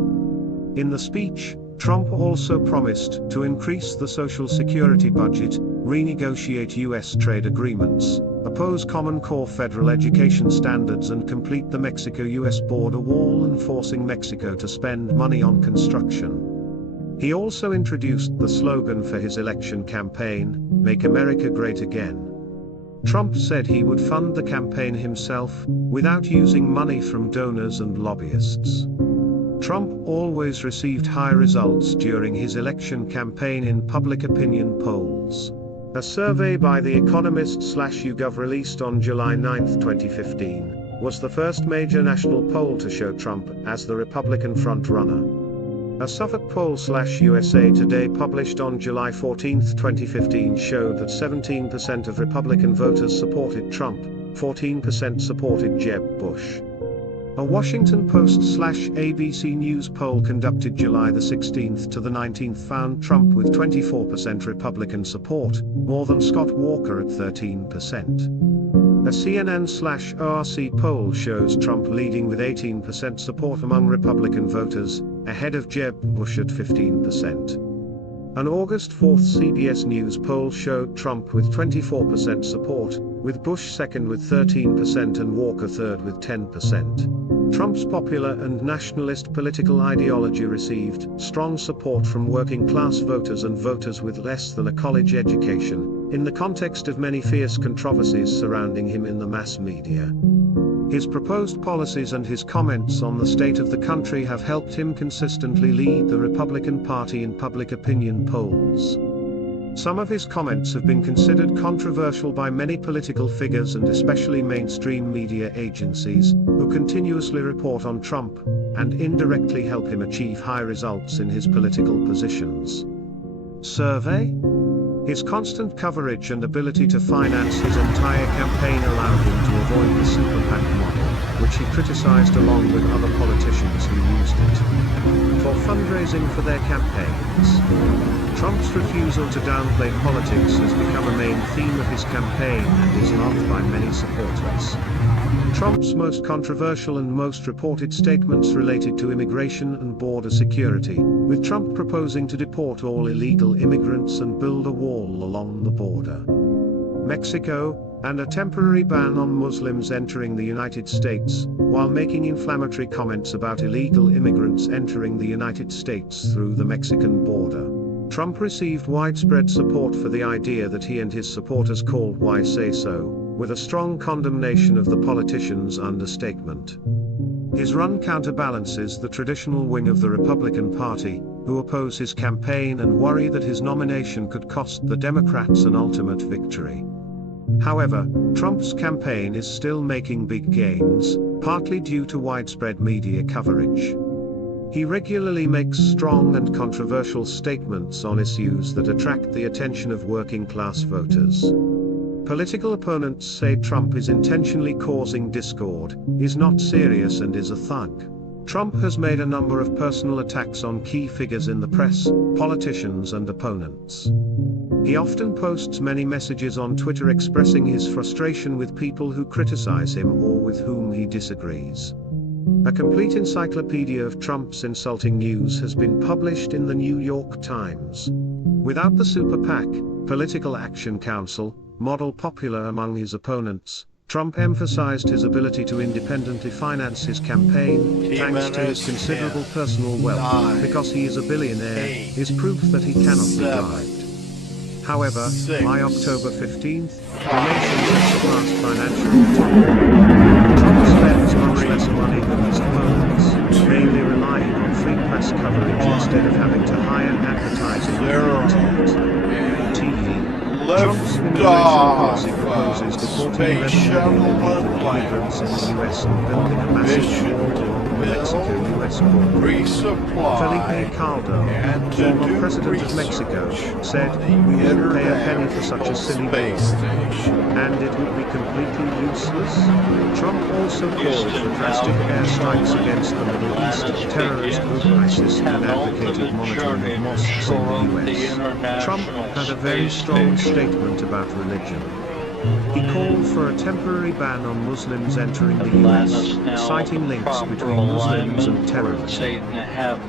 In the speech, Trump also promised to increase the Social Security budget, renegotiate U.S. trade agreements, oppose Common Core federal education standards and complete the Mexico-U.S. border wall and forcing Mexico to spend money on construction. He also introduced the slogan for his election campaign, "Make America Great Again." Trump said he would fund the campaign himself, without using money from donors and lobbyists. Trump always received high results during his election campaign in public opinion polls. A survey by The Economist/YouGov released on July 9, 2015, was the first major national poll to show Trump as the Republican front-runner. A Suffolk poll/USA Today published on July 14, 2015 showed that 17% of Republican voters supported Trump, 14% supported Jeb Bush. A Washington Post/ABC News poll conducted July the 16th to the 19th found Trump with 24% Republican support, more than Scott Walker at 13%. A CNN/ORC poll shows Trump leading with 18% support among Republican voters, ahead of Jeb Bush at 15%. An August 4th CBS News poll showed Trump with 24% support, with Bush second with 13% and Walker third with 10%. Trump's popular and nationalist political ideology received strong support from working-class voters and voters with less than a college education, in the context of many fierce controversies surrounding him in the mass media. His proposed policies and his comments on the state of the country have helped him consistently lead the Republican Party in public opinion polls. Some of his comments have been considered controversial by many political figures and especially mainstream media agencies, who continuously report on Trump, and indirectly help him achieve high results in his political positions. Survey? His constant coverage and ability to finance his entire campaign allowed him to avoid the super PAC model, which he criticized along with other politicians who used it for fundraising for their campaigns. Trump's refusal to downplay politics has become a main theme of his campaign and is loved by many supporters. Trump's most controversial and most reported statements related to immigration and border security, with Trump proposing to deport all illegal immigrants and build a wall along the border. Mexico, and a temporary ban on Muslims entering the United States, while making inflammatory comments about illegal immigrants entering the United States through the Mexican border. Trump received widespread support for the idea that he and his supporters called "Why Say So," with a strong condemnation of the politician's understatement. His run counterbalances the traditional wing of the Republican Party, who oppose his campaign and worry that his nomination could cost the Democrats an ultimate victory. However, Trump's campaign is still making big gains, partly due to widespread media coverage. He regularly makes strong and controversial statements on issues that attract the attention of working-class voters. Political opponents say Trump is intentionally causing discord, is not serious and is a thug. Trump has made a number of personal attacks on key figures in the press, politicians and opponents. He often posts many messages on Twitter expressing his frustration with people who criticize him or with whom he disagrees. A complete encyclopedia of Trump's insulting news has been published in the New York Times. Without the Super PAC, Political Action Council, model popular among his opponents, Trump emphasized his ability to independently finance his campaign, thanks to his considerable personal wealth. Because he is a billionaire, is proof that he cannot be bribed. However, by October 15th, the nation has surpassed financial autonomy. Trump spends much less money than his opponents, mainly relying on free press coverage instead of having to hire advertising on TV. Trump's immigration policy proposes deporting 11 million illegal immigrants in the U.S. and building a massive wall along the Mexico-U.S. border. Felipe Calderón, former president of Mexico, said, "We wouldn't pay a penny for such a silly wall. And it would be completely useless." Trump also called for drastic airstrikes against the Middle East terrorist group ISIS and advocated monitoring of mosques in the U.S. Trump had a very strong statement about religion. He called for a temporary ban on Muslims entering the U.S., citing links between Muslims and terrorism.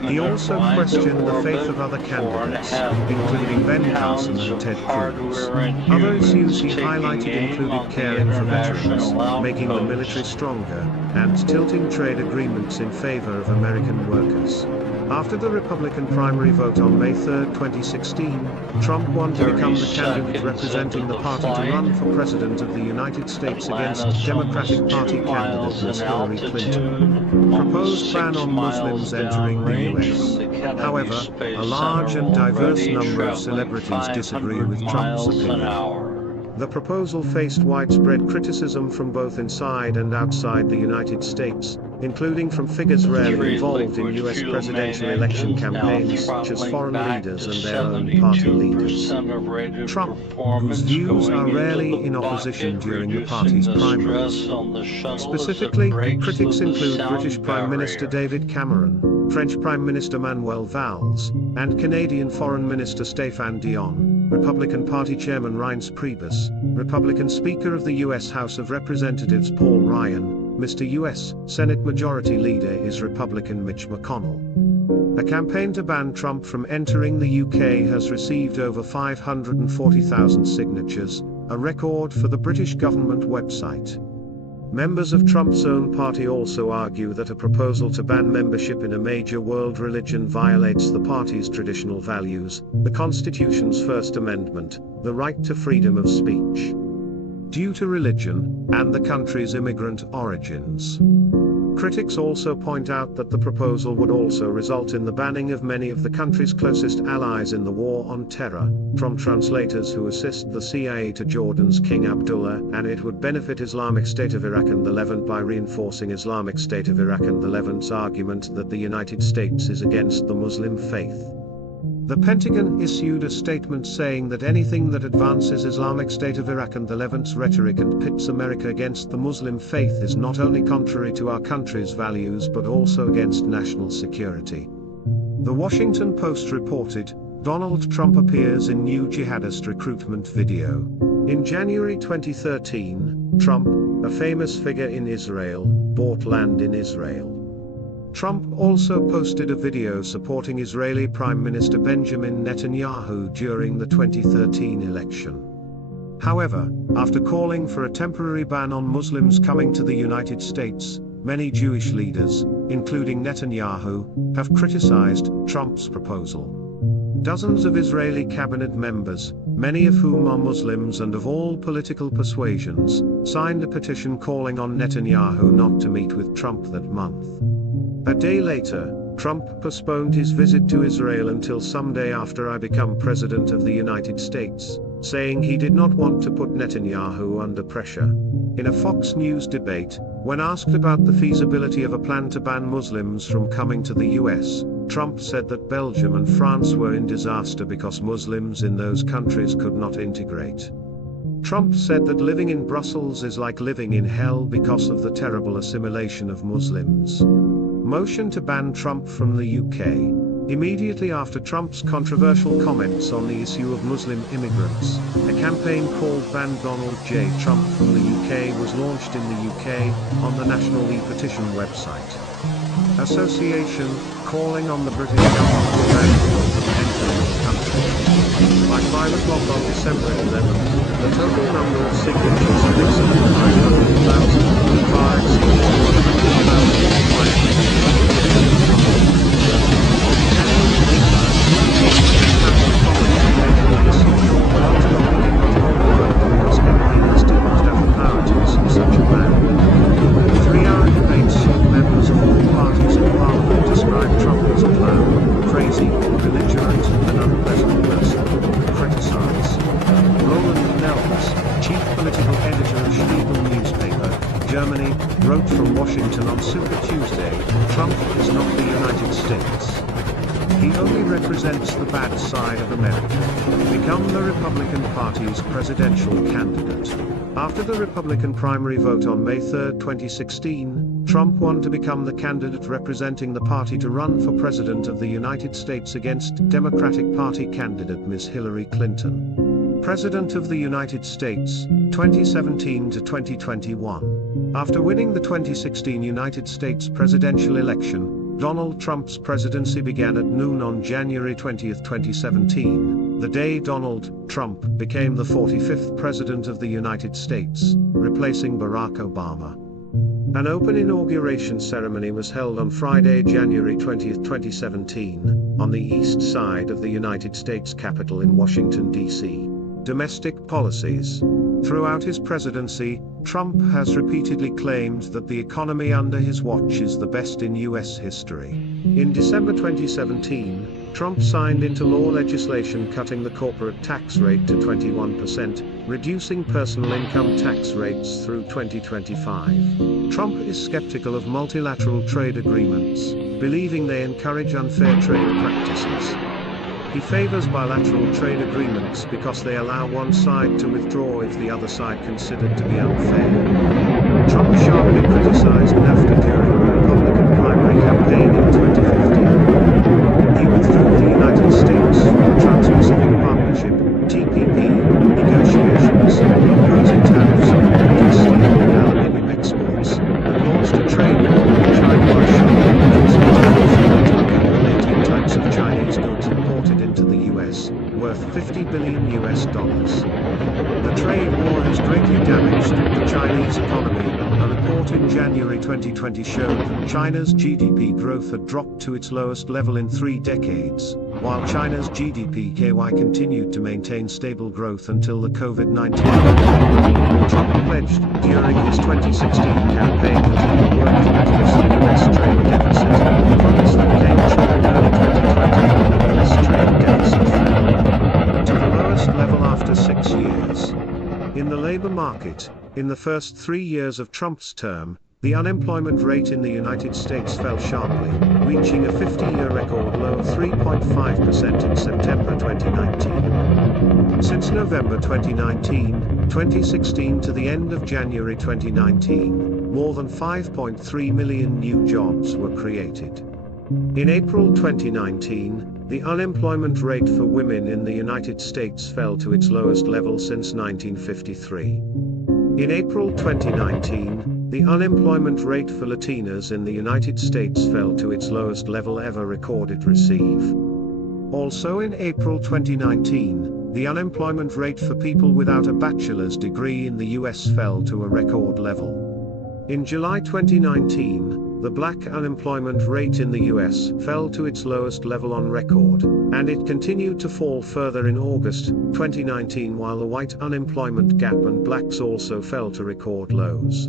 He also questioned the faith of other candidates, including Ben Carson and Ted Cruz. Other issues he highlighted included caring for veterans, making the military stronger, and tilting trade agreements in favor of American workers. After the Republican primary vote on May 3, 2016, Trump won to become the candidate representing the party to run for president of the United States against Democratic Party candidate Ms. Hillary Clinton. Proposed ban on Muslims entering the U.S. However, a large and diverse number of celebrities disagree with Trump's opinion. The proposal faced widespread criticism from both inside and outside the United States, including from figures rarely involved in U.S. presidential election campaigns such as foreign leaders and their own party leaders. Trump, whose views are rarely in opposition during the party's primaries. Specifically, critics include British Prime Minister David Cameron, French Prime Minister Manuel Valls, and Canadian Foreign Minister Stéphane Dion, Republican Party Chairman Reince Priebus, Republican Speaker of the U.S. House of Representatives Paul Ryan, Mr. U.S. Senate Majority Leader is Republican Mitch McConnell. A campaign to ban Trump from entering the UK has received over 540,000 signatures, a record for the British government website. Members of Trump's own party also argue that a proposal to ban membership in a major world religion violates the party's traditional values, the Constitution's First Amendment, the right to freedom of speech, due to religion, and the country's immigrant origins. Critics also point out that the proposal would also result in the banning of many of the country's closest allies in the war on terror, from translators who assist the CIA to Jordan's King Abdullah, and it would benefit Islamic State of Iraq and the Levant by reinforcing Islamic State of Iraq and the Levant's argument that the United States is against the Muslim faith. The Pentagon issued a statement saying that anything that advances Islamic State of Iraq and the Levant's rhetoric and pits America against the Muslim faith is not only contrary to our country's values but also against national security. The Washington Post reported, Donald Trump appears in new jihadist recruitment video. In January 2013, Trump, a famous figure in Israel, bought land in Israel. Trump also posted a video supporting Israeli Prime Minister Benjamin Netanyahu during the 2013 election. However, after calling for a temporary ban on Muslims coming to the United States, many Jewish leaders, including Netanyahu, have criticized Trump's proposal. Dozens of Israeli cabinet members, many of whom are Muslims and of all political persuasions, signed a petition calling on Netanyahu not to meet with Trump that month. A day later, Trump postponed his visit to Israel until someday after I become President of the United States, saying he did not want to put Netanyahu under pressure. In a Fox News debate, when asked about the feasibility of a plan to ban Muslims from coming to the US, Trump said that Belgium and France were in disaster because Muslims in those countries could not integrate. Trump said that living in Brussels is like living in hell because of the terrible assimilation of Muslims. Motion to ban Trump from the UK. Immediately after Trump's controversial comments on the issue of Muslim immigrants, a campaign called Ban Donald J. Trump from the UK was launched in the UK, on the National e-Petition website. Association, calling on the British government to ban Trump from entering the country. By 5 o'clock on December 11th, the total number of signatures had exceeded 500,000, 3-hour debate saw members of all parties in Parliament describe Trump as a clown, crazy, belligerent, and unpleasant person. Criticize. Roland Nels, chief political editor of Spiegel newspaper, Germany, wrote from Washington on Super Tuesday, Trump is not the United States. He only represents the bad side of America. Become the Republican Party's presidential candidate. After the Republican primary vote on May 3, 2016, Trump won to become the candidate representing the party to run for President of the United States against Democratic Party candidate Ms. Hillary Clinton. President of the United States, 2017 to 2021. After winning the 2016 United States presidential election, Donald Trump's presidency began at noon on January 20, 2017, the day Donald Trump became the 45th President of the United States, replacing Barack Obama. An open inauguration ceremony was held on Friday, January 20, 2017, on the east side of the United States Capitol in Washington, D.C. Domestic policies. Throughout his presidency, Trump has repeatedly claimed that the economy under his watch is the best in U.S. history. In December 2017, Trump signed into law legislation cutting the corporate tax rate to 21%, reducing personal income tax rates through 2025. Trump is skeptical of multilateral trade agreements, believing they encourage unfair trade practices. He favors bilateral trade agreements because they allow one side to withdraw if the other side considered to be unfair. Trump sharply criticized NAFTA during the Republican primary campaign in 2015. He withdrew the United States from the Trans-Pacific Partnership, TPP, negotiations, imposing tariffs on imported steel and aluminum exports, and launched a trade war with China by sharply reducing tariffs on 18 types of Chinese goods imported into the US, worth $50 billion. The trade war has greatly damaged the Chinese economy. A report in January 2020 showed that China's GDP growth had dropped to its lowest level in 3 decades, while China's GDP KY continued to maintain stable growth until the COVID-19 pandemic. Trump pledged, during his 2016 campaign, that he would work to reduce the US trade deficit, a promise that came true in early 2020 when the US trade deficit fell to the lowest level after 6 years. In the labor market, in the first 3 years of Trump's term, the unemployment rate in the United States fell sharply, reaching a 50-year record low of 3.5% in September 2019. Since November 2016 to the end of January 2019, more than 5.3 million new jobs were created. In April 2019, the unemployment rate for women in the United States fell to its lowest level since 1953. In April 2019, the unemployment rate for Latinas in the United States fell to its lowest level ever recorded. Also in April 2019, the unemployment rate for people without a bachelor's degree in the US fell to a record level. In July 2019, the black unemployment rate in the US fell to its lowest level on record, and it continued to fall further in August 2019, while the white unemployment gap and blacks also fell to record lows.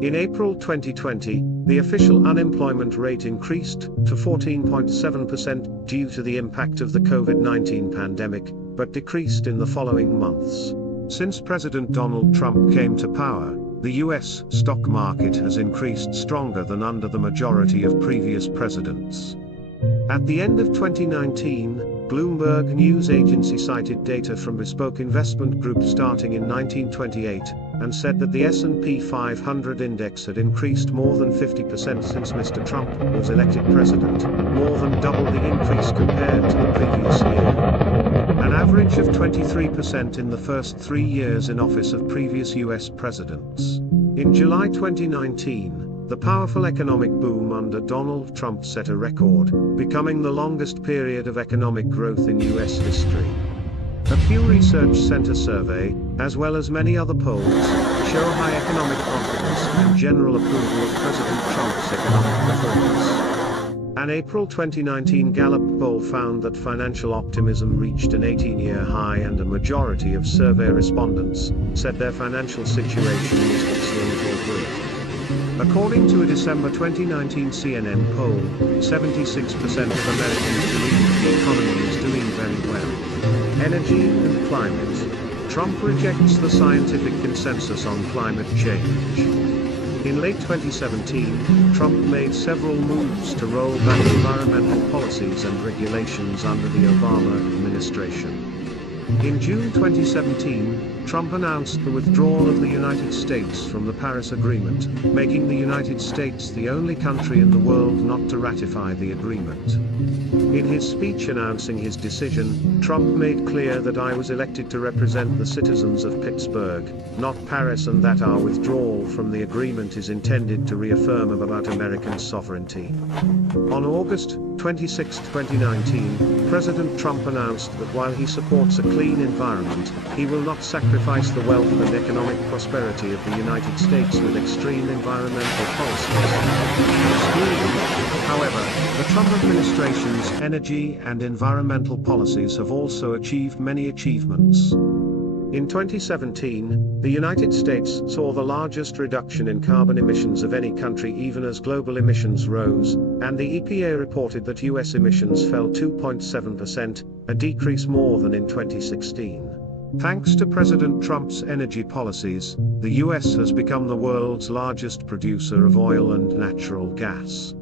In April 2020, the official unemployment rate increased to 14.7% due to the impact of the COVID-19 pandemic, but decreased in the following months. Since President Donald Trump came to power, the US stock market has increased stronger than under the majority of previous presidents. At the end of 2019, Bloomberg news agency cited data from Bespoke Investment Group starting in 1928, and said that the S&P 500 index had increased more than 50% since Mr. Trump was elected president, more than double the increase compared to the previous year. An average of 23% in the first 3 years in office of previous US presidents. In July 2019, the powerful economic boom under Donald Trump set a record, becoming the longest period of economic growth in US history. A Pew Research Center survey, as well as many other polls, show high economic confidence and general approval of President Trump's economic performance. An April 2019 Gallup poll found that financial optimism reached an 18-year high, and a majority of survey respondents said their financial situation was excellent or good. According to a December 2019 CNN poll, 76% of Americans believe the economy is doing very well. Energy and climate. Trump rejects the scientific consensus on climate change. In late 2017, Trump made several moves to roll back environmental policies and regulations under the Obama administration. In June 2017, Trump announced the withdrawal of the United States from the Paris Agreement, making the United States the only country in the world not to ratify the agreement. In his speech announcing his decision, Trump made clear that I was elected to represent the citizens of Pittsburgh, not Paris, and that our withdrawal from the agreement is intended to reaffirm about American sovereignty. On August 26, 2019, President Trump announced that while he supports a clean environment, he will not sacrifice the wealth and economic prosperity of the United States with extreme environmental policies. However, the Trump administration's energy and environmental policies have also achieved many achievements. In 2017, the United States saw the largest reduction in carbon emissions of any country even as global emissions rose, and the EPA reported that US emissions fell 2.7%, a decrease more than in 2016. Thanks to President Trump's energy policies, the US has become the world's largest producer of oil and natural gas.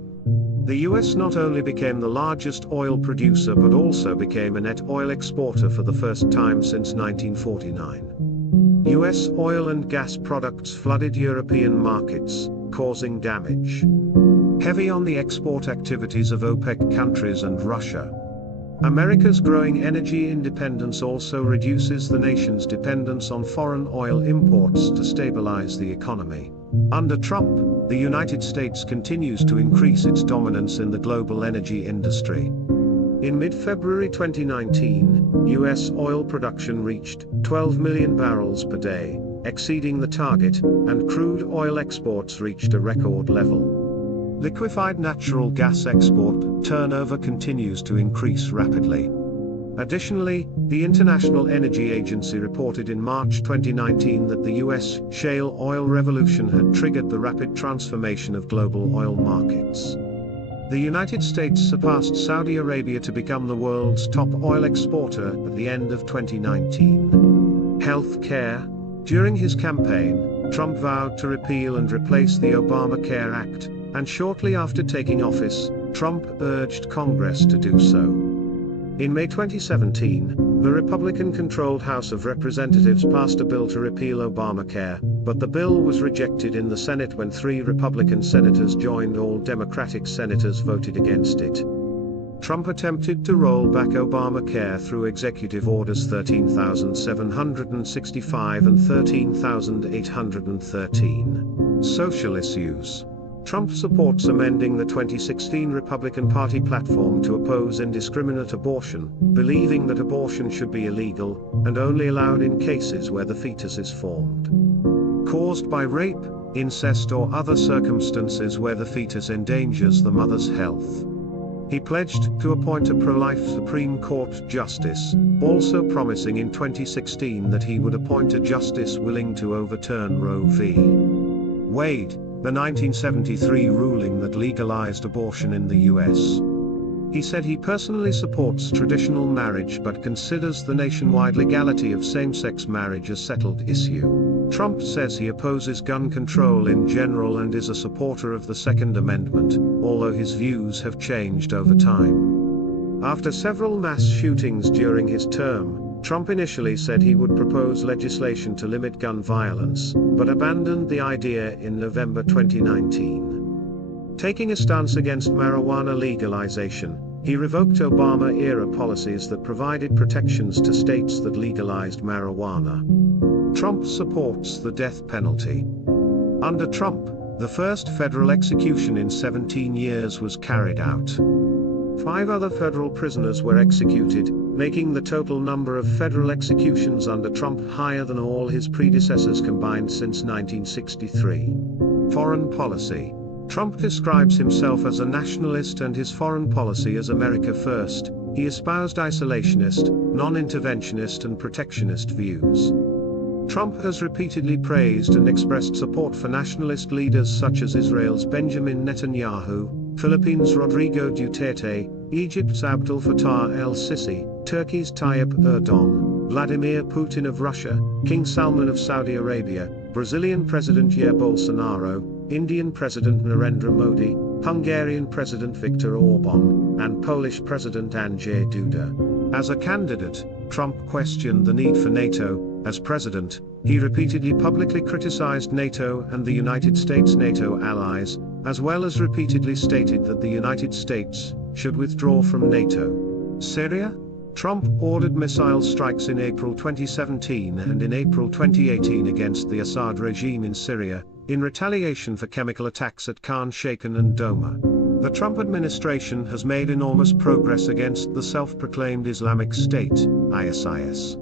The US not only became the largest oil producer but also became a net oil exporter for the first time since 1949. US oil and gas products flooded European markets, causing damage. Heavy on the export activities of OPEC countries and Russia. America's growing energy independence also reduces the nation's dependence on foreign oil imports to stabilize the economy. Under Trump, the United States continues to increase its dominance in the global energy industry. In mid-February 2019, U.S. oil production reached 12 million barrels per day, exceeding the target, and crude oil exports reached a record level. Liquefied natural gas export turnover continues to increase rapidly. Additionally, the International Energy Agency reported in March 2019 that the U.S. shale oil revolution had triggered the rapid transformation of global oil markets. The United States surpassed Saudi Arabia to become the world's top oil exporter at the end of 2019. Health care. During his campaign, Trump vowed to repeal and replace the Obamacare Act, and shortly after taking office, Trump urged Congress to do so. In May 2017, the Republican-controlled House of Representatives passed a bill to repeal Obamacare, but the bill was rejected in the Senate when 3 Republican senators joined all Democratic senators voted against it. Trump attempted to roll back Obamacare through Executive Orders 13,765 and 13,813. Social issues. Trump supports amending the 2016 Republican Party platform to oppose indiscriminate abortion, believing that abortion should be illegal, and only allowed in cases where the fetus is formed. Caused by rape, incest or other circumstances where the fetus endangers the mother's health. He pledged to appoint a pro-life Supreme Court justice, also promising in 2016 that he would appoint a justice willing to overturn Roe v. Wade, the 1973 ruling that legalized abortion in the U.S. He said he personally supports traditional marriage but considers the nationwide legality of same-sex marriage a settled issue. Trump says he opposes gun control in general and is a supporter of the Second Amendment, although his views have changed over time. After several mass shootings during his term, Trump initially said he would propose legislation to limit gun violence, but abandoned the idea in November 2019. Taking a stance against marijuana legalization, he revoked Obama-era policies that provided protections to states that legalized marijuana. Trump supports the death penalty. Under Trump, the first federal execution in 17 years was carried out. 5 other federal prisoners were executed, making the total number of federal executions under Trump higher than all his predecessors combined since 1963. Foreign policy. Trump describes himself as a nationalist and his foreign policy as America first. He espoused isolationist, non-interventionist and protectionist views. Trump has repeatedly praised and expressed support for nationalist leaders such as Israel's Benjamin Netanyahu, Philippines' Rodrigo Duterte, Egypt's Abdel Fattah el-Sisi, Turkey's Tayyip Erdogan, Vladimir Putin of Russia, King Salman of Saudi Arabia, Brazilian President Jair Bolsonaro, Indian President Narendra Modi, Hungarian President Viktor Orban, and Polish President Andrzej Duda. As a candidate, Trump questioned the need for NATO. As president, he repeatedly publicly criticized NATO and the United States' NATO allies, as well as repeatedly stated that the United States should withdraw from NATO. Syria? Trump ordered missile strikes in April 2017 and in April 2018 against the Assad regime in Syria, in retaliation for chemical attacks at Khan Sheikhan and Douma. The Trump administration has made enormous progress against the self-proclaimed Islamic State, ISIS.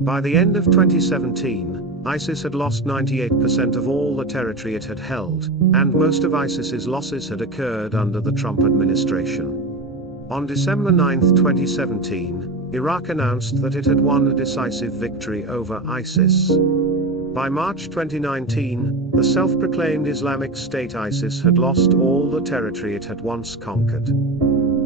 By the end of 2017, ISIS had lost 98% of all the territory it had held, and most of ISIS's losses had occurred under the Trump administration. On December 9, 2017, Iraq announced that it had won a decisive victory over ISIS. By March 2019, the self-proclaimed Islamic State ISIS had lost all the territory it had once conquered.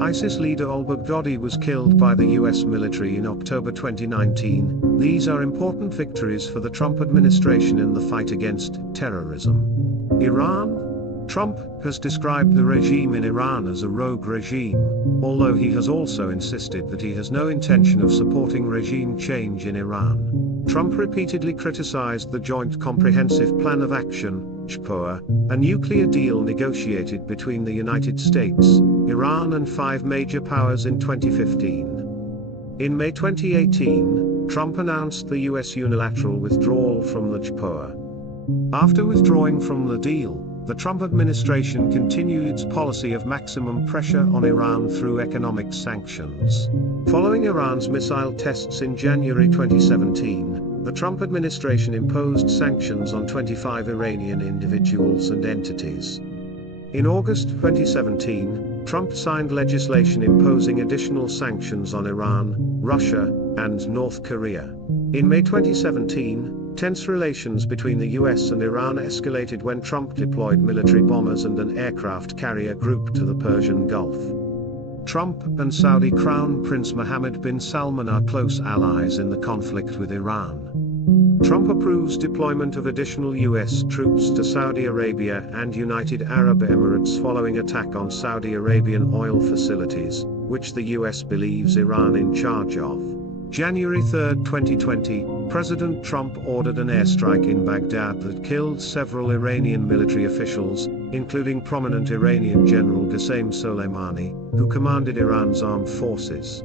ISIS leader al-Baghdadi was killed by the US military in October 2019. These are important victories for the Trump administration in the fight against terrorism. Iran? Trump has described the regime in Iran as a rogue regime, although he has also insisted that he has no intention of supporting regime change in Iran. Trump repeatedly criticized the Joint Comprehensive Plan of Action, JPOA, a nuclear deal negotiated between the United States, Iran and 5 major powers in 2015. In May 2018, Trump announced the US unilateral withdrawal from the JPOA. After withdrawing from the deal, the Trump administration continued its policy of maximum pressure on Iran through economic sanctions. Following Iran's missile tests in January 2017, the Trump administration imposed sanctions on 25 Iranian individuals and entities. In August 2017, Trump signed legislation imposing additional sanctions on Iran, Russia, and North Korea. In May 2017, tense relations between the US and Iran escalated when Trump deployed military bombers and an aircraft carrier group to the Persian Gulf. Trump and Saudi Crown Prince Mohammed bin Salman are close allies in the conflict with Iran. Trump approves deployment of additional US troops to Saudi Arabia and United Arab Emirates following attack on Saudi Arabian oil facilities, which the US believes Iran in charge of. January 3, 2020, President Trump ordered an airstrike in Baghdad that killed several Iranian military officials, including prominent Iranian General Qasem Soleimani, who commanded Iran's armed forces.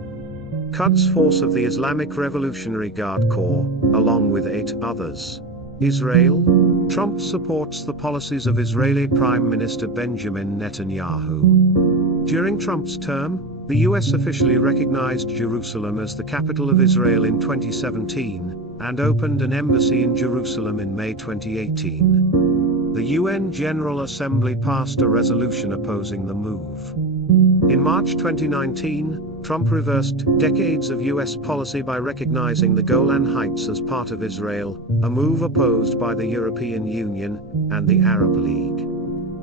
Quds Force of the Islamic Revolutionary Guard Corps, along with 8 others. Israel? Trump supports the policies of Israeli Prime Minister Benjamin Netanyahu. During Trump's term, the US officially recognized Jerusalem as the capital of Israel in 2017, and opened an embassy in Jerusalem in May 2018. The UN General Assembly passed a resolution opposing the move. In March 2019, Trump reversed decades of US policy by recognizing the Golan Heights as part of Israel, a move opposed by the European Union and the Arab League.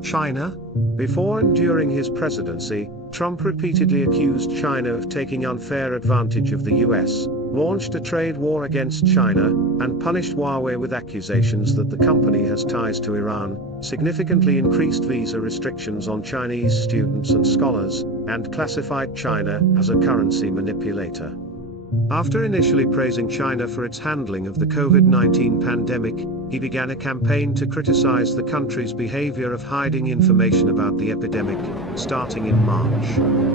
China? Before and during his presidency, Trump repeatedly accused China of taking unfair advantage of the US, launched a trade war against China, and punished Huawei with accusations that the company has ties to Iran, significantly increased visa restrictions on Chinese students and scholars, and classified China as a currency manipulator. After initially praising China for its handling of the COVID-19 pandemic, he began a campaign to criticize the country's behavior of hiding information about the epidemic, starting in March.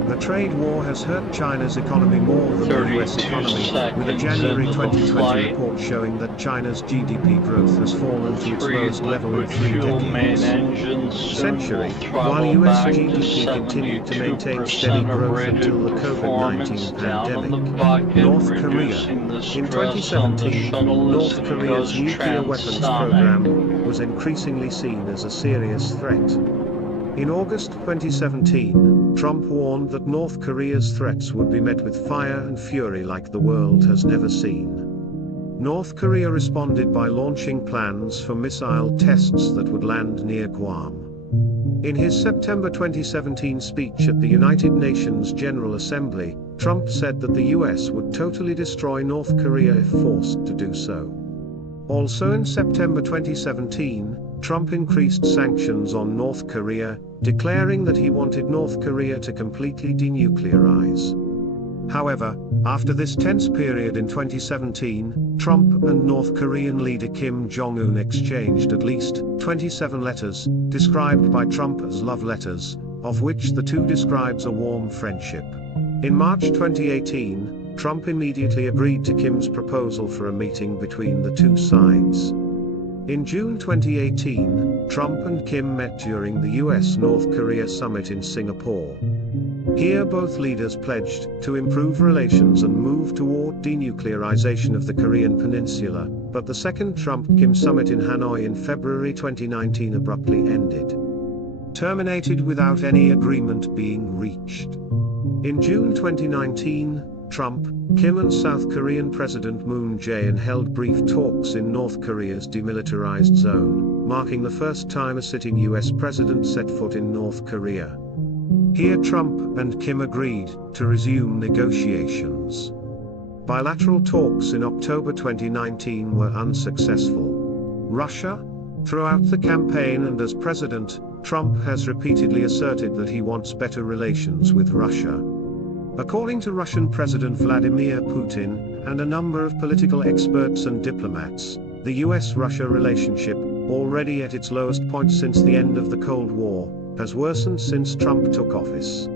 The trade war has hurt China's economy more than the US 32 economy, with a seconds January into the 2020 flight. report showing that China's GDP growth has fallen to its 3 lowest level in liquid 3 fuel main decades. engines soon will Century, while throttle US back to GDP continued to maintain steady 72% of growth rated until the performance COVID-19 down in pandemic. the bucket, North Korea. reducing the In stress on the 2017, shuttle as North it Korea's goes nuclear weapons transonic. program was increasingly seen as a serious threat. In August 2017, Trump warned that North Korea's threats would be met with fire and fury like the world has never seen. North Korea responded by launching plans for missile tests that would land near Guam. In his September 2017 speech at the United Nations General Assembly, Trump said that the US would totally destroy North Korea if forced to do so. Also in September 2017, Trump increased sanctions on North Korea, declaring that he wanted North Korea to completely denuclearize. However, after this tense period in 2017, Trump and North Korean leader Kim Jong-un exchanged at least 27 letters, described by Trump as love letters, of which the two describes a warm friendship. In March 2018, Trump immediately agreed to Kim's proposal for a meeting between the two sides. In June 2018, Trump and Kim met during the US-North Korea summit in Singapore. Here both leaders pledged to improve relations and move toward denuclearization of the Korean peninsula, but the second Trump-Kim summit in Hanoi in February 2019 abruptly ended. Terminated without any agreement being reached. In June 2019, Trump, Kim and South Korean President Moon Jae-in held brief talks in North Korea's demilitarized zone, marking the first time a sitting US president set foot in North Korea. Here Trump and Kim agreed to resume negotiations. Bilateral talks in October 2019 were unsuccessful. Russia? Throughout the campaign and as president, Trump has repeatedly asserted that he wants better relations with Russia. According to Russian President Vladimir Putin and a number of political experts and diplomats, the US-Russia relationship, already at its lowest point since the end of the Cold War, has worsened since Trump took office.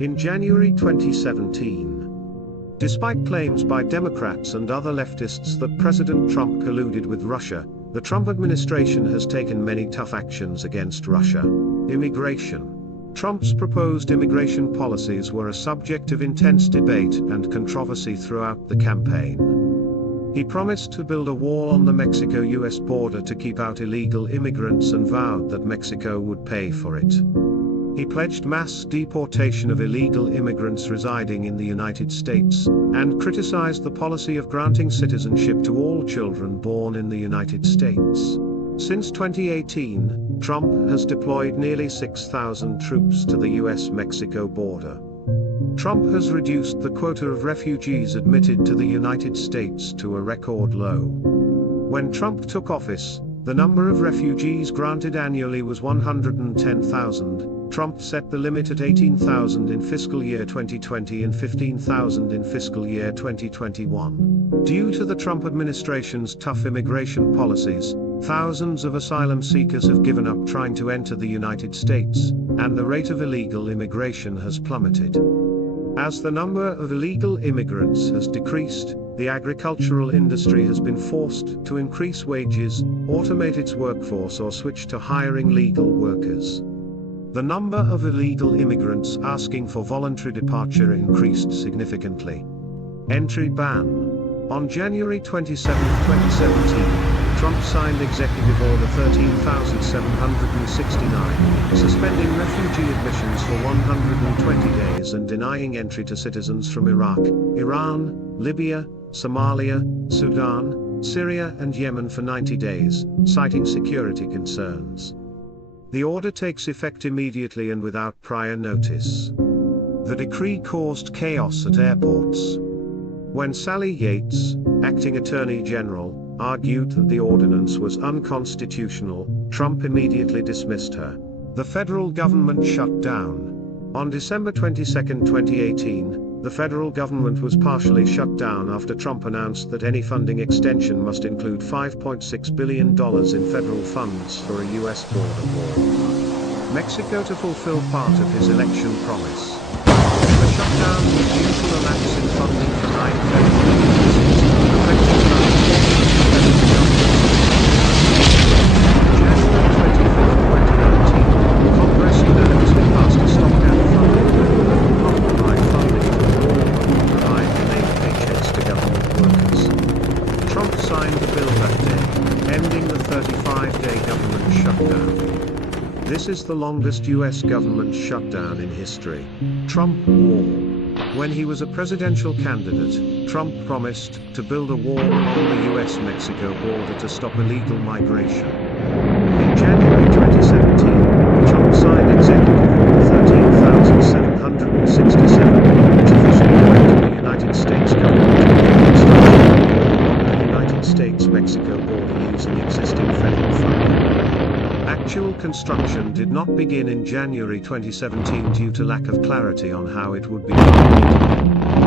In January 2017, despite claims by Democrats and other leftists that President Trump colluded with Russia, the Trump administration has taken many tough actions against Russia. Immigration. Trump's proposed immigration policies were a subject of intense debate and controversy throughout the campaign. He promised to build a wall on the Mexico-US border to keep out illegal immigrants and vowed that Mexico would pay for it. He pledged mass deportation of illegal immigrants residing in the United States, and criticized the policy of granting citizenship to all children born in the United States. Since 2018, Trump has deployed nearly 6,000 troops to the US-Mexico border. Trump has reduced the quota of refugees admitted to the United States to a record low. When Trump took office, the number of refugees granted annually was 110,000. Trump set the limit at 18,000 in fiscal year 2020 and 15,000 in fiscal year 2021. Due to the Trump administration's tough immigration policies, thousands of asylum seekers have given up trying to enter the United States, and the rate of illegal immigration has plummeted. As the number of illegal immigrants has decreased, the agricultural industry has been forced to increase wages, automate its workforce or switch to hiring legal workers. The number of illegal immigrants asking for voluntary departure increased significantly. Entry ban. On January 27, 2017, Trump signed Executive Order 13,769, suspending refugee admissions for 120 days and denying entry to citizens from Iraq, Iran, Libya, Somalia, Sudan, Syria and Yemen for 90 days, citing security concerns. The order takes effect immediately and without prior notice. The decree caused chaos at airports. When Sally Yates, acting Attorney General, argued that the ordinance was unconstitutional, Trump immediately dismissed her. The federal government shut down. On December 22, 2018, the federal government was partially shut down after Trump announced that any funding extension must include $5.6 billion in federal funds for a U.S. border wall. Mexico to fulfill part of his election promise. The shutdown was due to a lapse in funding for 9 federal agencies, affecting about 40% of the January 25, 2019, Congress unanimously passed a stopgap funding bill that would not provide funding for the war but would provide delayed paychecks to government workers. Trump signed the bill that day, ending the 35-day government shutdown. This is the longest U.S. government shutdown in history. Trump Wall. When he was a presidential candidate, Trump promised to build a wall on the U.S.-Mexico border to stop illegal migration. In January 2017, Trump signed Executive Order 13,767, which officially directed the United States government to begin construction on the United States-Mexico border using existing federal funding. Actual construction did not begin in January 2017 due to lack of clarity on how it would be completed.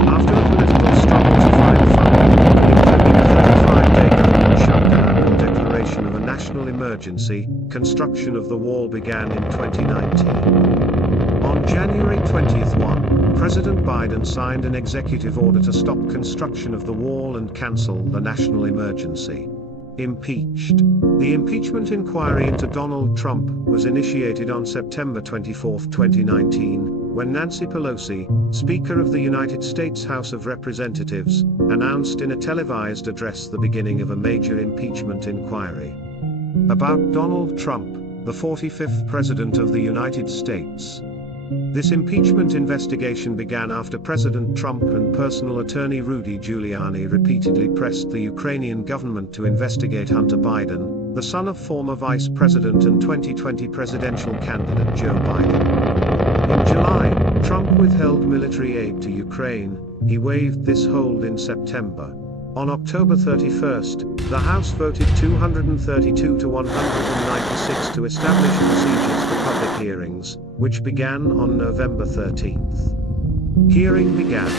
After a political struggle to find funding, including a 35-day government shutdown and declaration of a national emergency, construction of the wall began in 2019. On January 21, President Biden signed an executive order to stop construction of the wall and cancel the national emergency. Impeached. The impeachment inquiry into Donald Trump was initiated on September 24, 2019, when Nancy Pelosi, Speaker of the United States House of Representatives, announced in a televised address the beginning of a major impeachment inquiry. About Donald Trump, the 45th President of the United States. This impeachment investigation began after President Trump and personal attorney Rudy Giuliani repeatedly pressed the Ukrainian government to investigate Hunter Biden, the son of former Vice President and 2020 presidential candidate Joe Biden. In July, Trump withheld military aid to Ukraine. He waived this hold in September. On October 31, the House voted 232 to 196 to establish procedures for public hearings, which began on November 13. Hearing began.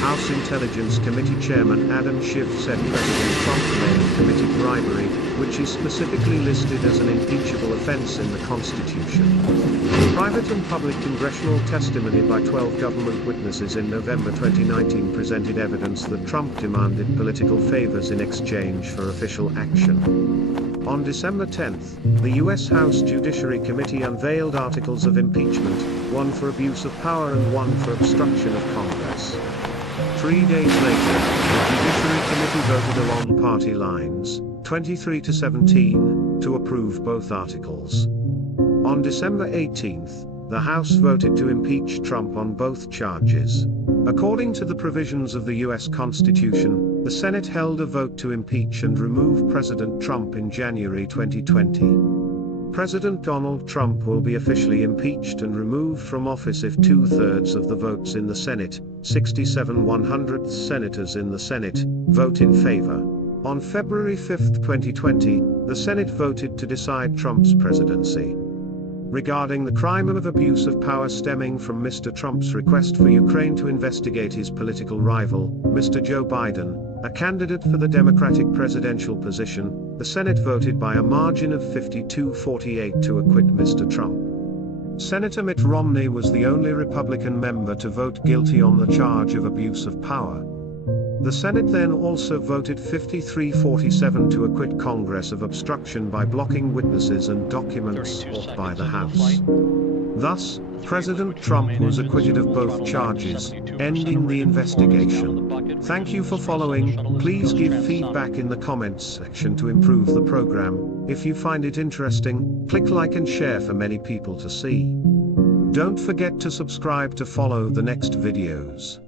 House Intelligence Committee Chairman Adam Schiff said President Trump may have committed bribery, which is specifically listed as an impeachable offense in the Constitution. Private and public congressional testimony by 12 government witnesses in November 2019 presented evidence that Trump demanded political favors in exchange for official action. On December 10, the U.S. House Judiciary Committee unveiled articles of impeachment, one for abuse of power and one for obstruction of Congress. 3 days later, the Judiciary Committee voted along party lines, 23 to 17, to approve both articles. On December 18, the House voted to impeach Trump on both charges. According to the provisions of the U.S. Constitution, the Senate held a vote to impeach and remove President Trump in January 2020. President Donald Trump will be officially impeached and removed from office if 2/3 of the votes in the Senate, 67 100th senators in the Senate, vote in favor. On February 5, 2020, the Senate voted to decide Trump's presidency. Regarding the crime of abuse of power stemming from Mr. Trump's request for Ukraine to investigate his political rival, Mr. Joe Biden, a candidate for the Democratic presidential position, the Senate voted by a margin of 52-48 to acquit Mr. Trump. Senator Mitt Romney was the only Republican member to vote guilty on the charge of abuse of power. The Senate then also voted 53-47 to acquit Congress of obstruction by blocking witnesses and documents sought by the House. Thus, President Trump was acquitted of both charges, ending the investigation. Thank you for following. Please give feedback in the comments section to improve the program. If you find it interesting, click like and share for many people to see. Don't forget to subscribe to follow the next videos.